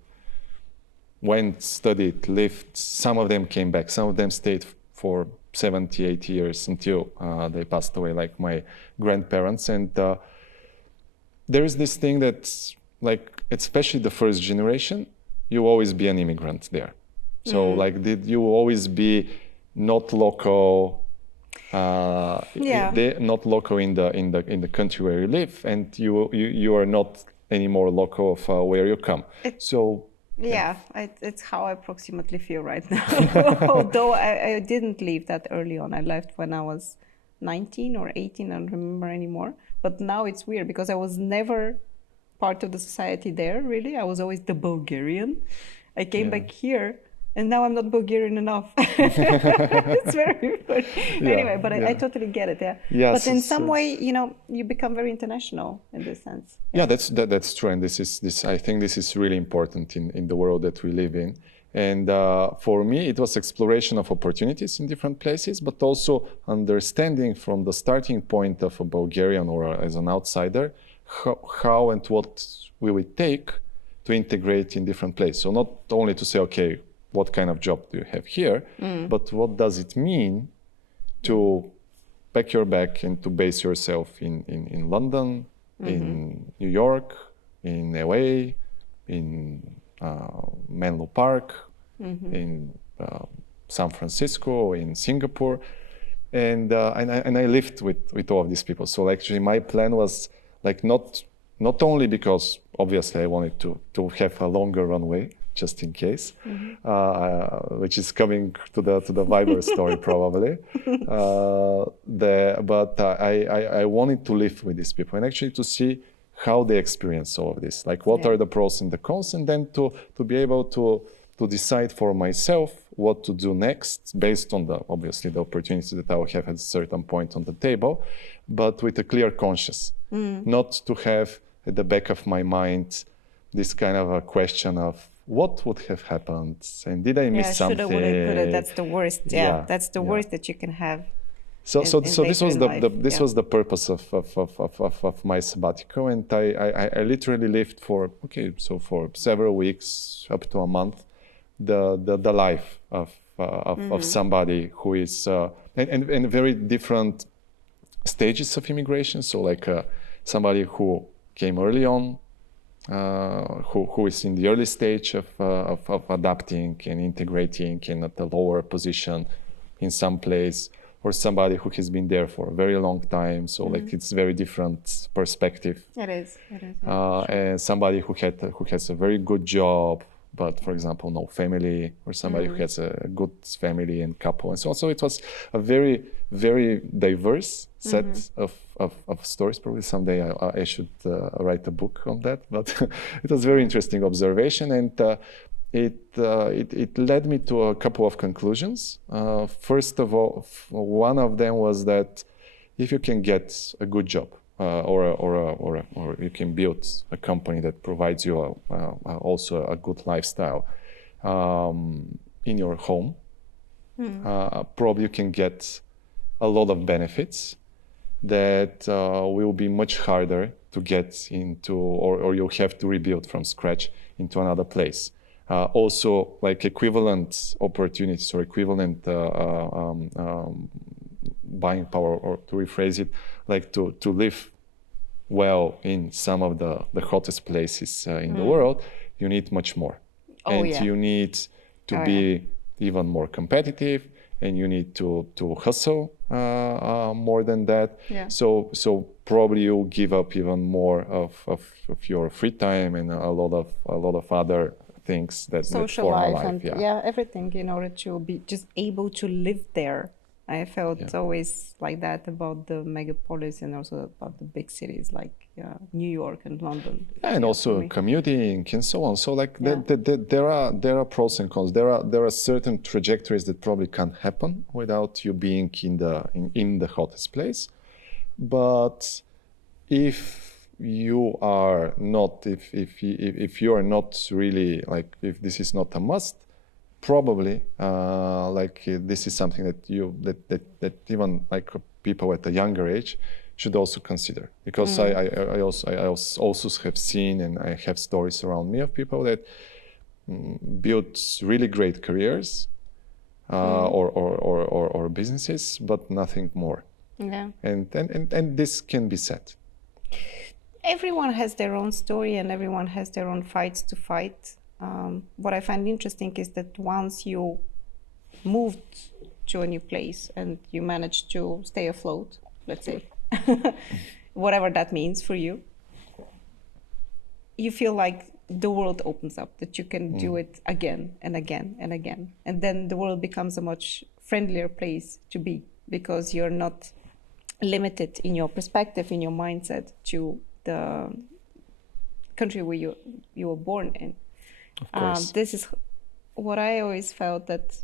went, studied, lived. Some of them came back. Some of them stayed for 70, 80 years until they passed away, like my grandparents. And there is this thing that's like, especially the first generation, you always be an immigrant there. So like, did you always be not local? Not local in the country where you live, and you are not anymore local of where you come. It's how I approximately feel right now. Although I didn't leave that early on. I left when I was 19 or 18, I don't remember anymore. But now it's weird because I was never part of the society there, really. I was always the Bulgarian. I came back here, and now I'm not Bulgarian enough. It's very funny. Anyway, but I totally get it. But in some way, you become very international in this sense. Yeah, that's true, and I think this is really important in the world that we live in. And for me, it was exploration of opportunities in different places, but also understanding from the starting point of a Bulgarian or as an outsider, how and what will it take to integrate in different places. So not only to say, okay, what kind of job do you have here, but what does it mean to pack your bag and to base yourself in London, in New York, in LA, in Menlo Park, in San Francisco, in Singapore, and I lived with all of these people. So actually, my plan was like not only because obviously I wanted to have a longer runway just in case, which is coming to the Viber story probably. But I wanted to live with these people and actually to see how they experience all of this, like what are the pros and the cons, and then to be able to decide for myself what to do next based on obviously the opportunities that I will have at a certain point on the table, but with a clear conscience, not to have at the back of my mind this kind of a question of what would have happened and did I miss something? Shoulda, woulda, coulda. That's the worst. That's the worst that you can have. So this was the purpose of my sabbatical, and I literally lived for several weeks up to a month the life of somebody who is and very different stages of immigration. So like somebody who came early on, who is in the early stage of adapting and integrating and at a lower position in some place, or somebody who has been there for a very long time. So like it's very different perspective. It is. And somebody who has a very good job, but for example, no family, or somebody who has a good family and couple. And so it was a very, very diverse set of stories. Probably someday I should write a book on that, but it was a very interesting observation. And it led me to a couple of conclusions. First of all, one of them was that if you can get a good job, or you can build a company that provides you also a good lifestyle in your home, probably you can get a lot of benefits that will be much harder to get into, or you'll have to rebuild from scratch into another place. Also, like equivalent opportunities or equivalent buying power, or to rephrase it, like to live well in some of the hottest places in the world, you need much more. You need to be even more competitive, and you need to hustle more than that. So probably you'll give up even more of your free time and a lot of other things that social form a life life, and everything, in order to be just able to live there I felt always like that about the megapolis and also about the big cities like New York and London. And also commuting and so on. So like there are pros and cons. There are certain trajectories that probably can't happen without you being in the hottest place. But if you are not, if you are not really like, if this is not a must, probably this is something that even like people at a younger age should also consider, because I also have seen, and I have stories around me of people that built really great careers or businesses, but nothing more. Yeah. And this can be said. Everyone has their own story and everyone has their own fights to fight. What I find interesting is that once you moved to a new place and you managed to stay afloat, let's say, whatever that means for you, you feel like the world opens up, that you can do it again and again and again. And then the world becomes a much friendlier place to be, because you're not limited in your perspective, in your mindset, to the country where you were born in. This is what I always felt, that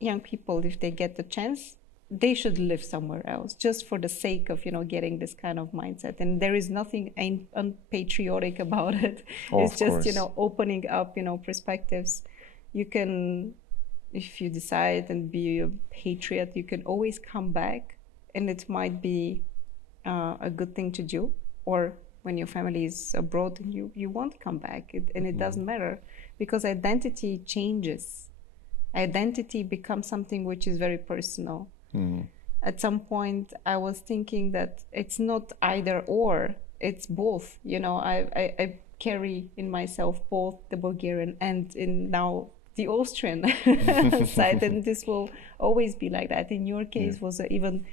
young people, if they get the chance, they should live somewhere else, just for the sake of, getting this kind of mindset. And there is nothing unpatriotic about it. It's just, opening up, perspectives. You can, if you decide and be a patriot, you can always come back, and it might be a good thing to do. Or when your family is abroad, you won't come back, and it doesn't matter, because identity changes. Identity becomes something which is very personal. At some point, I was thinking that it's not either or, it's both. I carry in myself both the Bulgarian and in now the Austrian side, and this will always be like that. In your case, was even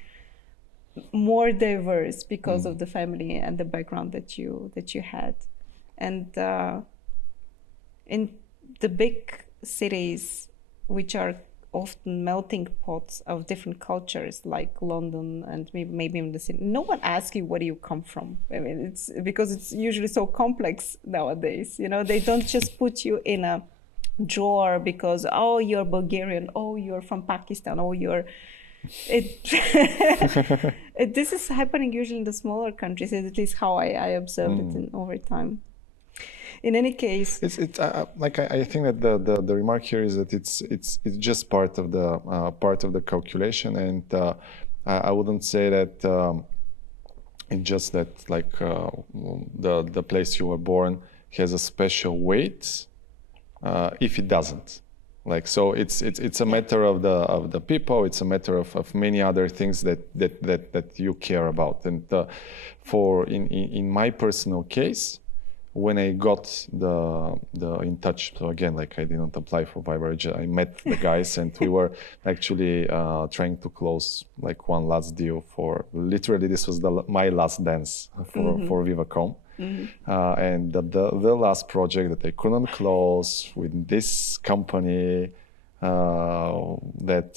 more diverse because of the family and the background that you had. And in the big cities, which are often melting pots of different cultures, like London and maybe in the city, no one asks you where do you come from. I mean, it's because it's usually so complex nowadays. They don't just put you in a drawer because, oh, you're Bulgarian, oh, you're from Pakistan, oh, you're this is happening usually in the smaller countries, at least how I observed it over time. In any case, I think that the remark here is that it's just part of the calculation, and I wouldn't say that it's just that the place you were born has a special weight if it doesn't. So it's a matter of the people. It's a matter of many other things that you care about. And in my personal case, when I got the in touch, so again, I didn't apply for Viber. I met the guys, and we were actually trying to close one last deal for. Literally, this was my last dance for VIVACOM. And the last project that I couldn't close with this company, that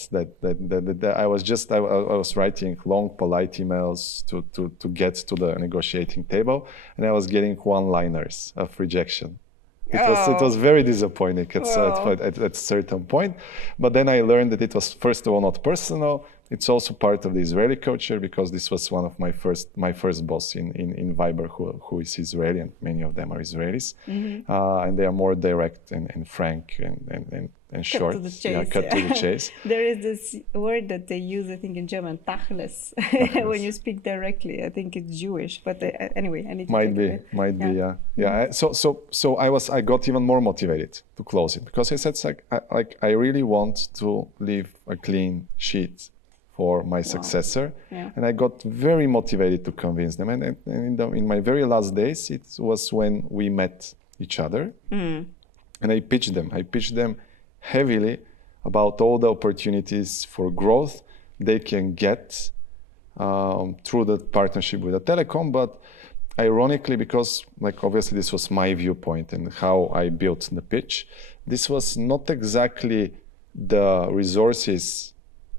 I was writing long polite emails to get to the negotiating table, and I was getting one-liners of rejection. It was very disappointing at a certain point, but then I learned that it was, first of all, not personal. It's also part of the Israeli culture, because this was one of my first boss in Viber who is Israeli, and many of them are Israelis, and they are more direct and frank and short. To the chase, cut to the chase. There is this word that they use, I think, in German, tachlis, when you speak directly. I think it's Jewish, but anyway, I need to might be. So I got even more motivated to close it, because I said I really want to leave a clean sheet for my successor, and I got very motivated to convince them. And in my very last days, it was when we met each other, and I pitched them heavily about all the opportunities for growth they can get through the partnership with the telecom. But ironically, because obviously this was my viewpoint and how I built the pitch, this was not exactly the resources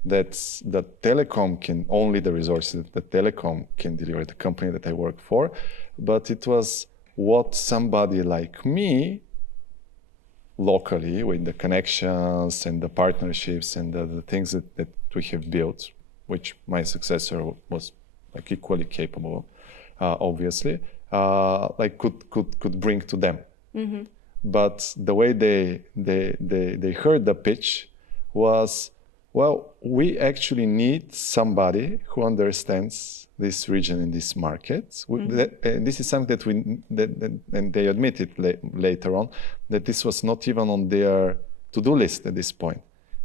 that's the telecom can only the resources that the telecom can deliver, the company that I work for, but it was what somebody like me locally with the connections and the partnerships and the things that we have built, which my successor was like equally capable, obviously, like could bring to them. Mm-hmm. But the way they heard the pitch was, well, we actually need somebody who understands this region and this market. And this is something and they admitted later on, that this was not even on their to-do list at this point.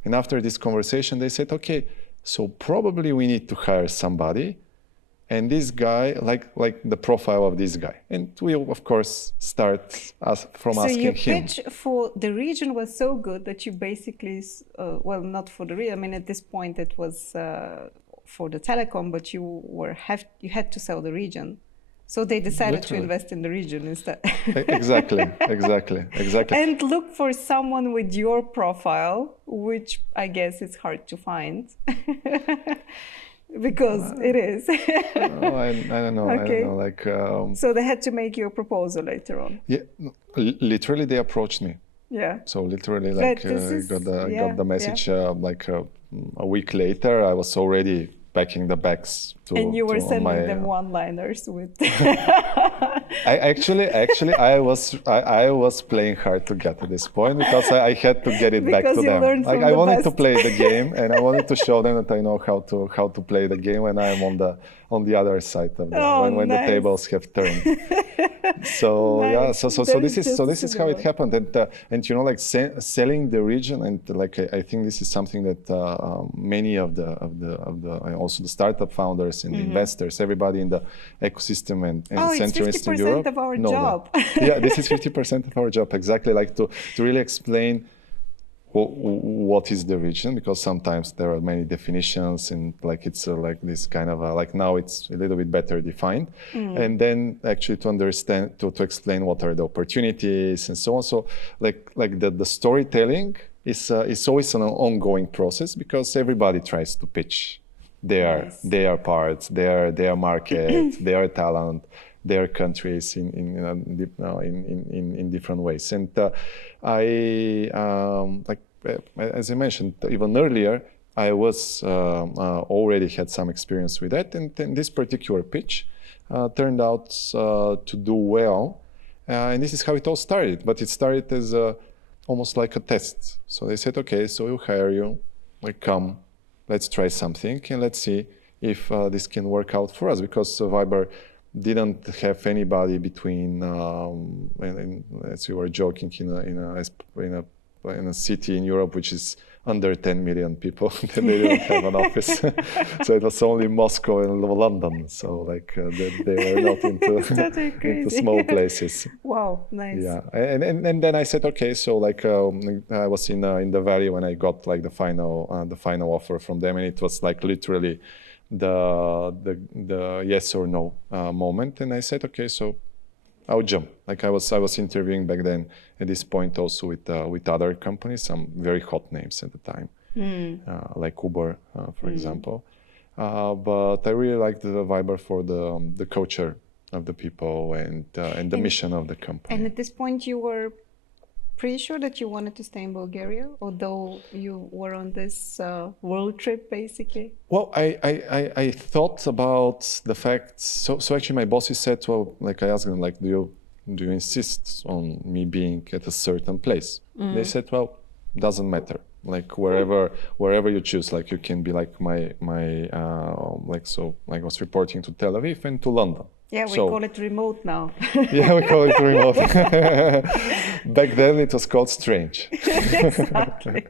And after this conversation, they said, okay, so probably we need to hire somebody. And this guy, like the profile of this guy. And we'll, of course, start from asking him. So your pitch for the region was so good that you basically, well, not for the region, I mean, at this point it was for the telecom, but you had to sell the region. So they decided to invest in the region instead. Exactly. And look for someone with your profile, which I guess is hard to find. Because it is. I don't know. Okay. I don't know. Like. So they had to make you a proposal later on. Yeah, literally they approached me. Yeah. So literally, like, got the message like a week later. I was already packing the bags to. And you were sending them one-liners with. I was playing hard to get to this point because I had to get it back to them. Like, I wanted to play the game, and I wanted to show them that I know how to play the game when I'm on the other side of when the tables have turned. So nice. So this is how it happened, and you know, like selling the region, and like I think this is something that many of the also the startup founders and investors, everybody in the ecosystem and Central Eastern Europe. Of our job. Yeah, this is 50% of our job, exactly. Like to really explain what is the region, because sometimes there are many definitions, and like it's like this kind of like now it's a little bit better defined, and then actually to understand, to explain what are the opportunities and so on. So like the storytelling is always an ongoing process, because everybody tries to pitch their parts, their market, their talent, their countries in different ways. And like as I mentioned even earlier, I was already had some experience with that, and this particular pitch turned out to do well, and this is how it all started. But it started as almost like a test. So they said, okay, so we'll hire you, like come, let's try something, and let's see if this can work out for us, because Viber didn't have anybody between, and as we were joking, in a city in Europe which is under 10 million people. They didn't have an office, so it was only Moscow and London. So like they were not into small places. Wow, nice. Yeah, and then I said, okay, so like I was in the valley when I got like the final offer from them, and it was like literally the yes or no moment, and I said, okay, so I'll jump. Like I was interviewing back then at this point also with other companies, some very hot names at the time, like Uber, for example. But I really liked the Viber for the culture of the people and the mission of the company. And at this point, you were pretty sure that you wanted to stay in Bulgaria, although you were on this world trip, basically? Well, I thought about the fact. So actually, my bosses said, well, like I asked them, like, do you insist on me being at a certain place? They said, well, doesn't matter. Like wherever you choose, like you can be like my like, so like I was reporting to Tel Aviv and to London. Yeah, we call it remote now. Yeah, we call it remote. Back then it was called strange. Exactly.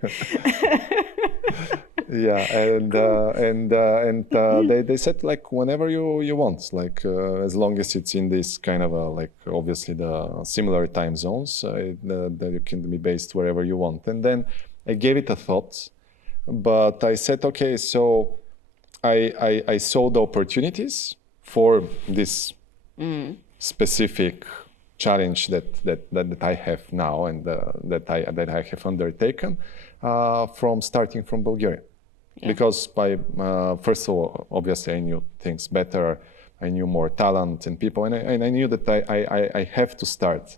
Yeah, and they said like whenever you want, like as long as it's in this kind of like obviously the similar time zones, that you can be based wherever you want. And then I gave it a thought, but I said, okay, so I saw the opportunities for this specific challenge that I have now and that I have undertaken from starting from Bulgaria. Because first of all, obviously I knew things better. I knew more talent and people, and I knew that I have to start.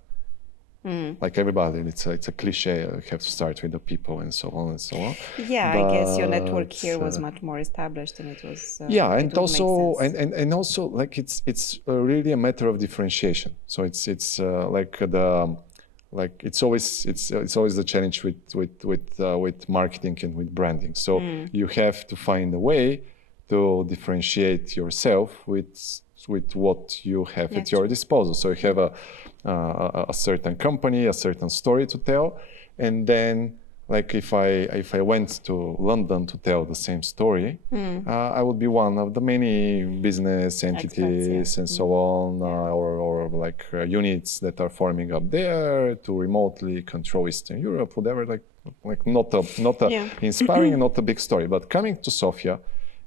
Like everybody, it's a cliche. You have to start with the people and so on and so on. Yeah, I guess your network here was much more established, and it was. And also, and also, like it's really a matter of differentiation. So it's it's always the challenge with marketing and with branding. So you have to find a way to differentiate yourself with what you have at your disposal. So you have a certain company, a certain story to tell, and then like if I went to London to tell the same story, I would be one of the many business entities and so on, or like units that are forming up there to remotely control Eastern Europe, whatever. Like not a inspiring and not a big story. But coming to Sofia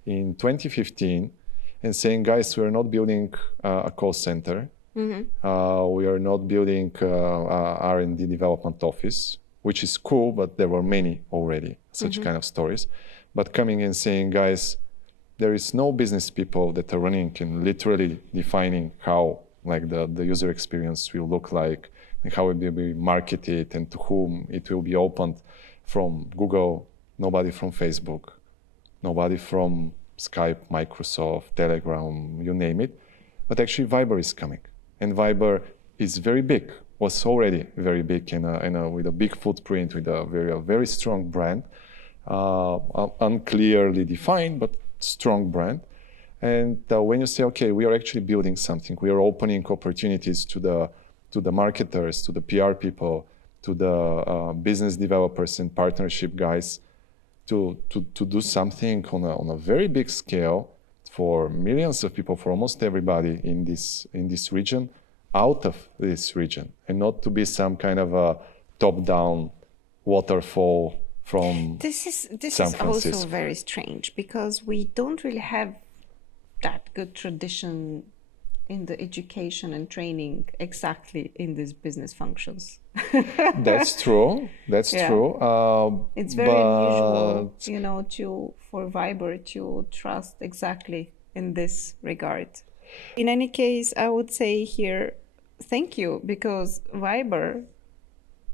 in 2015 and saying, guys, we are not building a call center. We are not building R&D development office, which is cool, but there were many already, such kind of stories. But coming and saying, guys, there is no business people that are running and literally defining how like the user experience will look like and how it will be marketed and to whom it will be opened from Google, nobody from Facebook, nobody from Skype, Microsoft, Telegram, you name it. But actually Viber is coming. And Viber is very big, was already very big with a big footprint, with a very strong brand, unclearly defined, but strong brand. And when you say, okay, we are actually building something, we are opening opportunities to the marketers, to the PR people, to the business developers and partnership guys, to do something on a very big scale for millions of people, for almost everybody in this region, out of this region, and not to be some kind of a top-down waterfall from This is San Francisco. also very strange because we don't really have that good tradition in the education and training exactly in these business functions. That's true. That's true. It's very unusual, for Viber to trust exactly in this regard. In any case, I would say here, thank you, because Viber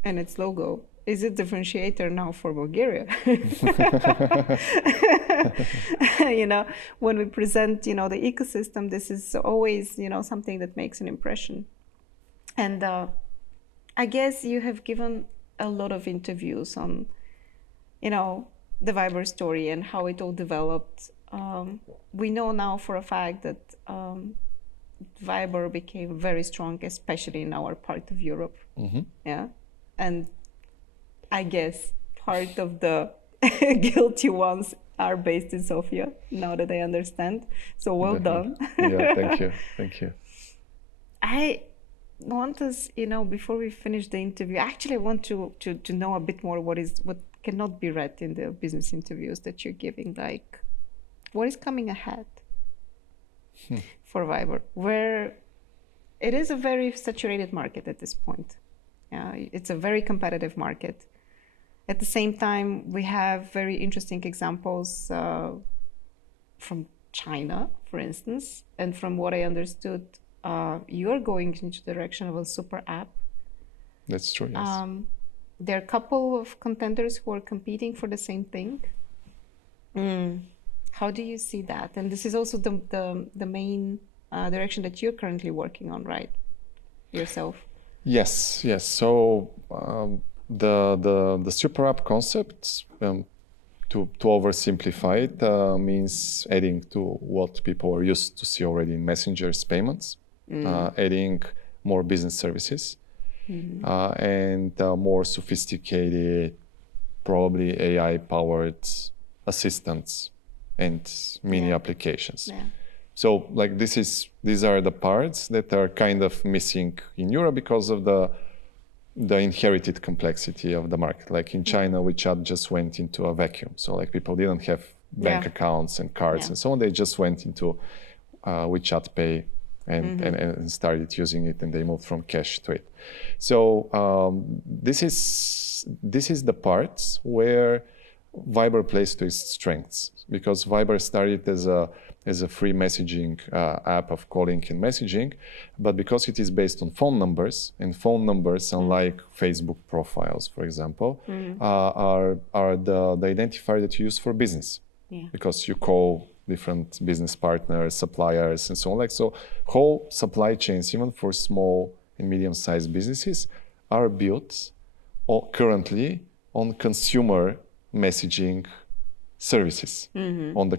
and its logo is a differentiator now for Bulgaria. When we present, the ecosystem, this is always, something that makes an impression. And I guess you have given a lot of interviews on, the Viber story and how it all developed. We know now for a fact that Viber became very strong, especially in our part of Europe. Yeah, and I guess part of the guilty ones are based in Sofia, now that I understand. So well done. Yeah, thank you. I want us, before we finish the interview, actually I want to know a bit more what cannot be read in the business interviews that you're giving, like what is coming ahead for Viber, where it is a very saturated market at this point. It's a very competitive market. At the same time, we have very interesting examples from China, for instance, and from what I understood, you are going into the direction of a super app. That's true, yes. There are a couple of contenders who are competing for the same thing. How do you see that? And this is also the main direction that you're currently working on, right? Yourself. Yes. So the super app concept, to oversimplify it, means adding to what people are used to see already in messengers payments, adding more business services, and more sophisticated, probably AI-powered assistants and mini applications. Yeah. So like these are the parts that are kind of missing in Europe because of the inherited complexity of the market. Like in China, WeChat just went into a vacuum. So like people didn't have bank accounts and cards and so on. They just went into WeChat Pay and started using it, and they moved from cash to it. So this is the parts where Viber plays to its strengths, because Viber started as a free messaging app of calling and messaging, but because it is based on phone numbers, and phone numbers, unlike Facebook profiles, for example, are the identifier that you use for business, because you call different business partners, suppliers, and so on. Like, so whole supply chains, even for small and medium-sized businesses, are built currently on consumer messaging services, on the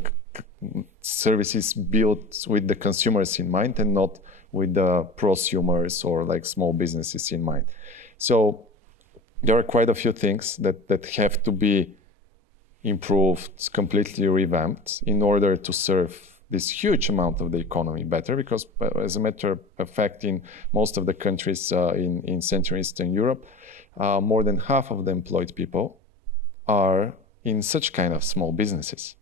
services built with the consumers in mind and not with the prosumers or like small businesses in mind. So there are quite a few things that have to be improved, completely revamped in order to serve this huge amount of the economy better, because as a matter of fact, in most of the countries in Central and Eastern Europe, more than half of the employed people are in such kind of small businesses.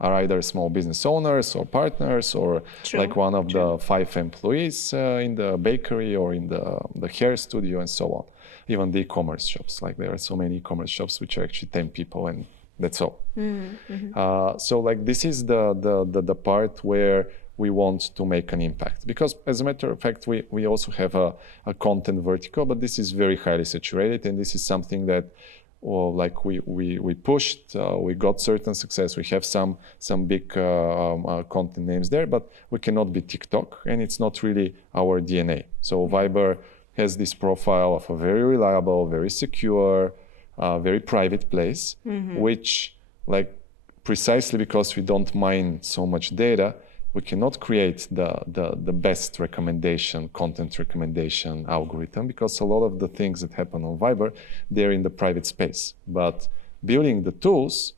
Are either small business owners or partners, or like one of the 5 employees in the bakery or in the hair studio and so on. Even the e-commerce shops, like there are so many e-commerce shops which are actually 10 people and that's all. So like this is the part where we want to make an impact, because as a matter of fact, we also have a content vertical, but this is very highly saturated, and this is something that like we pushed, we got certain success. We have some big content names there, but we cannot be TikTok, and it's not really our DNA. So Viber has this profile of a very reliable, very secure, very private place, which, like, precisely because we don't mine so much data, we cannot create the best content recommendation algorithm, because a lot of the things that happen on Viber, they're in the private space. But building the tools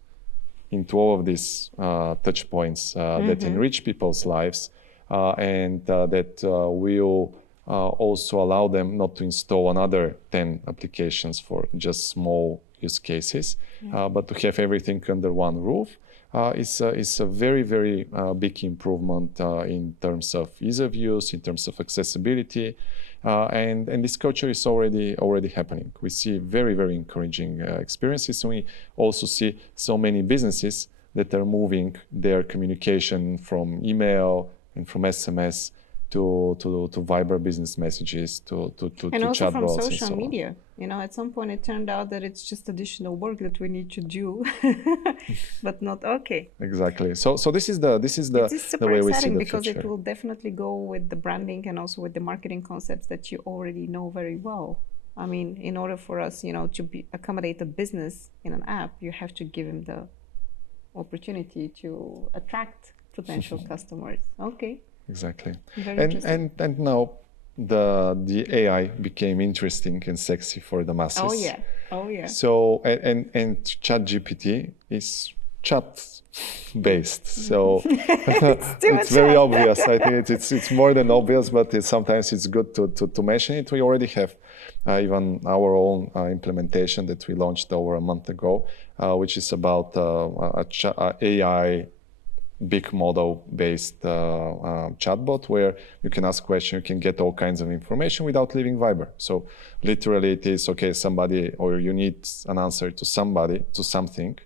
into all of these touch points that enrich people's lives and that will also allow them not to install another 10 applications for just small use cases, but to have everything under one roof. Is a very, very big improvement in terms of ease of use, in terms of accessibility, and this culture is already happening. We see very, very encouraging experiences. We also see so many businesses that are moving their communication from email and from SMS to Viber business messages, to and also chatbots from social and so media. On. You know, at some point it turned out that it's just additional work that we need to do, but not okay. Exactly. So this is the way we see the because future. it will definitely go with the branding and also with the marketing concepts that you already know very well. I mean, in order for us, you know, to accommodate a business in an app, you have to give them the opportunity to attract potential customers. Okay. Exactly. Very and now the AI became interesting and sexy for the masses. Oh yeah. So and ChatGPT is chat based. So it's very obvious. I think it's more than obvious, but sometimes it's good to mention it. We already have even our own implementation that we launched over a month ago, which is about AI big model-based chatbot, where you can ask questions, you can get all kinds of information without leaving Viber. So literally it is, okay, somebody, or you need an answer to somebody, to something.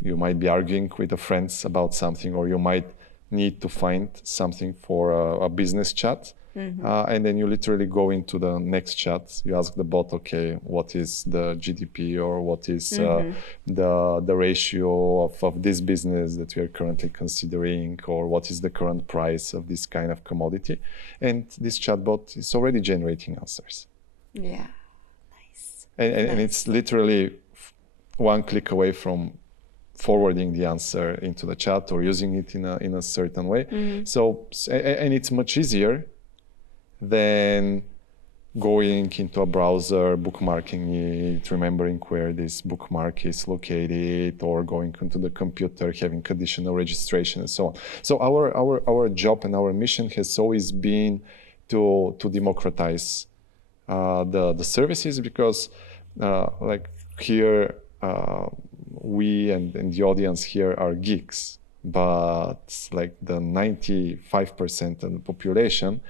You might be arguing with the friends about something, or you might need to find something for a business chat. And then you literally go into the next chat. You ask the bot, okay, what is the GDP, or what is the ratio of this business that we are currently considering, or what is the current price of this kind of commodity? And this chatbot is already generating answers. Yeah, nice. And it's literally one click away from forwarding the answer into the chat or using it in a certain way. So, and it's much easier than going into a browser, bookmarking it, remembering where this bookmark is located, or going into the computer, having conditional registration, and so on. So our job and our mission has always been to democratize the services, because like here we and the audience here are geeks, but like the 95% of the population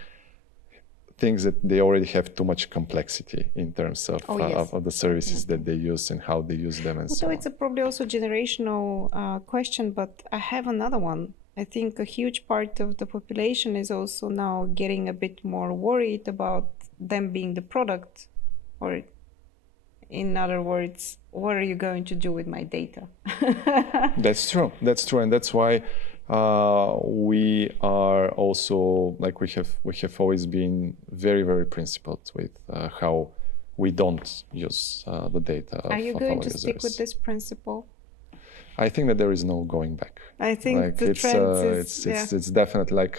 thinks that they already have too much complexity in terms of, yes. of the services that they use and how they use them and so on. It's probably also generational question, but I have another one. I think a huge part of the population is also now getting a bit more worried about them being the product, or in other words, what are you going to do with my data? That's true, and that's why we are also, like, we have always been very, very principled with how we don't use the data of our users. Are you going to stick with this principle? I think that there is no going back. I think like the trend it's definitely like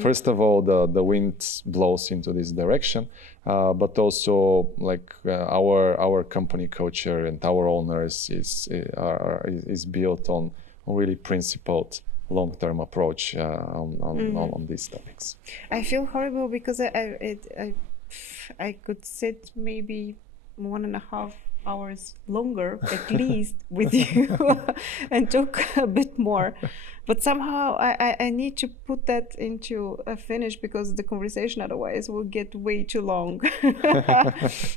first of all, the wind blows into this direction, but also like our company culture and our owners is built on really principled long-term approach on these topics. I feel horrible because I could sit maybe 1.5 hours longer at least with you and talk a bit more, but somehow I need to put that into a finish because the conversation otherwise will get way too long.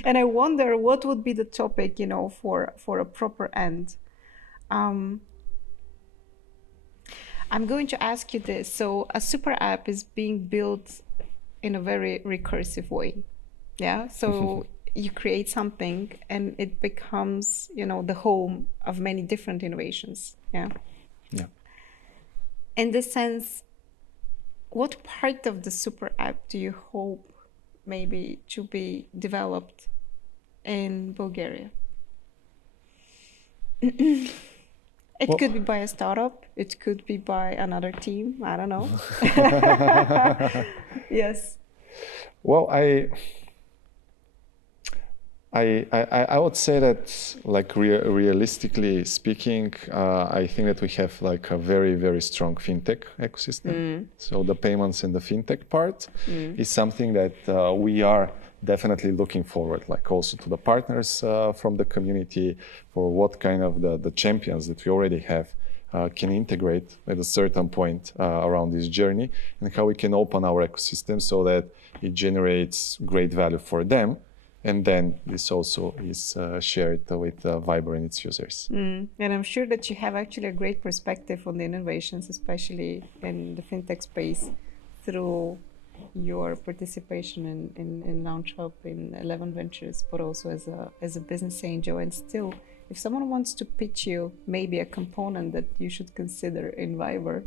And I wonder what would be the topic, for a proper end. I'm going to ask you this. So a super app is being built in a very recursive way. Yeah. So you create something and it becomes, the home of many different innovations. Yeah. Yeah. In this sense, what part of the super app do you hope maybe to be developed in Bulgaria? It could be by a startup. It could be by another team. I don't know. Yes. Well, I would say that, like, realistically speaking, I think that we have like a very, very strong fintech ecosystem. So the payments and the fintech part is something that we are definitely looking forward, like also to the partners from the community, for what kind of the champions that we already have can integrate at a certain point around this journey, and how we can open our ecosystem so that it generates great value for them. And then this also is shared with Viber and its users. And I'm sure that you have actually a great perspective on the innovations, especially in the fintech space, through your participation in LAUNCHub, in 11 Ventures, but also as a business angel. And still, if someone wants to pitch you maybe a component that you should consider in Viber,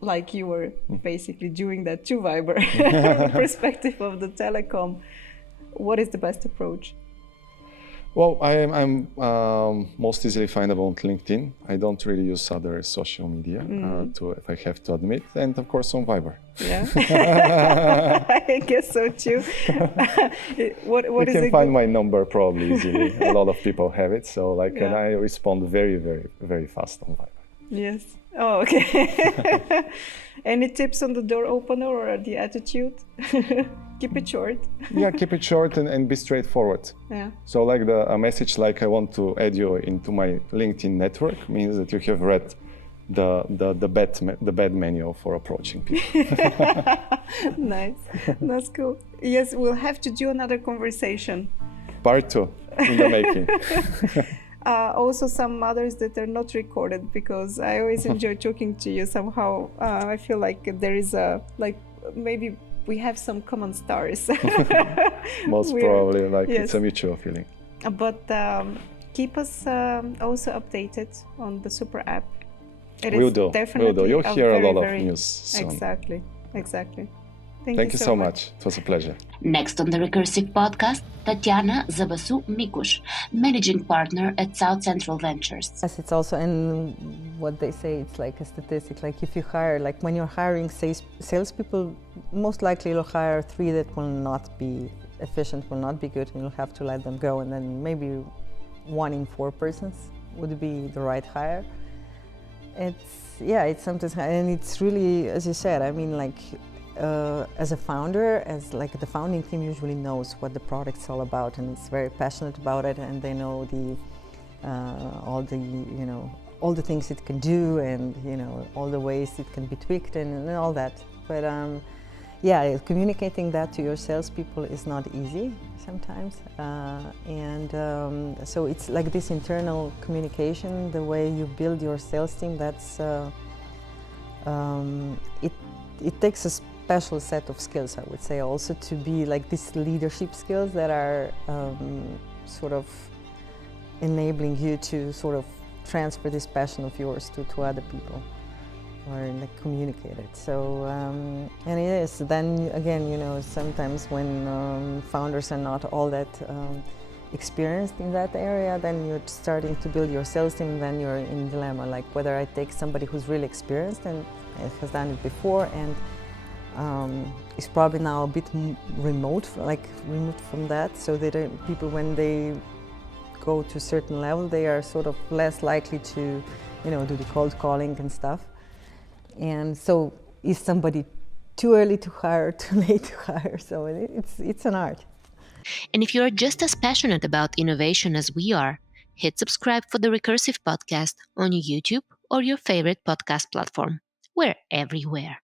like you were basically doing that to Viber from the perspective of the telecom, what is the best approach? Well, I'm most easily findable on LinkedIn. I don't really use other social media, if I have to admit, and of course on Viber. Yeah, I guess so too. You can find my number probably easily. A lot of people have it, so and I respond very, very, very fast on Viber. Yes. Oh, okay. Any tips on the door opener or the attitude? Keep it short. Yeah, keep it short and be straightforward. Yeah. So like a message like, I want to add you into my LinkedIn network, means that you have read the bad manual for approaching people. Nice. That's cool. Yes, we'll have to do another conversation. Part 2 in the making. Also some others that are not recorded, because I always enjoy talking to you. Somehow I feel like there is maybe we have some common stars. Most probably, it's a mutual feeling. But keep us also updated on the super app. We'll do. You'll hear a lot of news soon. Exactly. Thank you so much. It was a pleasure. Next on the Recursive Podcast, Tatiana Zabasu-Mikush, Managing Partner at South Central Ventures. Yes, it's also, and what they say, it's like a statistic, like if you hire, like when you're hiring salespeople, most likely you'll hire 3 that will not be efficient, will not be good, and you'll have to let them go, and then maybe 1 in 4 persons would be the right hire. It's sometimes, and it's really, as you said, I mean, like, as a founder, the founding team usually knows what the product's all about, and is very passionate about it, and they know all the things it can do, and all the ways it can be tweaked and all that. But yeah, communicating that to your salespeople is not easy sometimes, so it's like this internal communication, the way you build your sales team. It takes a special set of skills, I would say, also to be like these leadership skills that are sort of enabling you to sort of transfer this passion of yours to other people, or like communicate it. So, and it is, then again, you know, sometimes when founders are not all that experienced in that area, then you're starting to build your sales team, then you're in a dilemma, like whether I take somebody who's really experienced and has done it before and is probably now a bit remote from that, so that people, when they go to a certain level, they are sort of less likely to, you know, do the cold calling and stuff. And so is somebody too early to hire, too late to hire? So it's an art. And if you're just as passionate about innovation as we are, hit subscribe for the Recursive Podcast on YouTube or your favorite podcast platform. We're everywhere.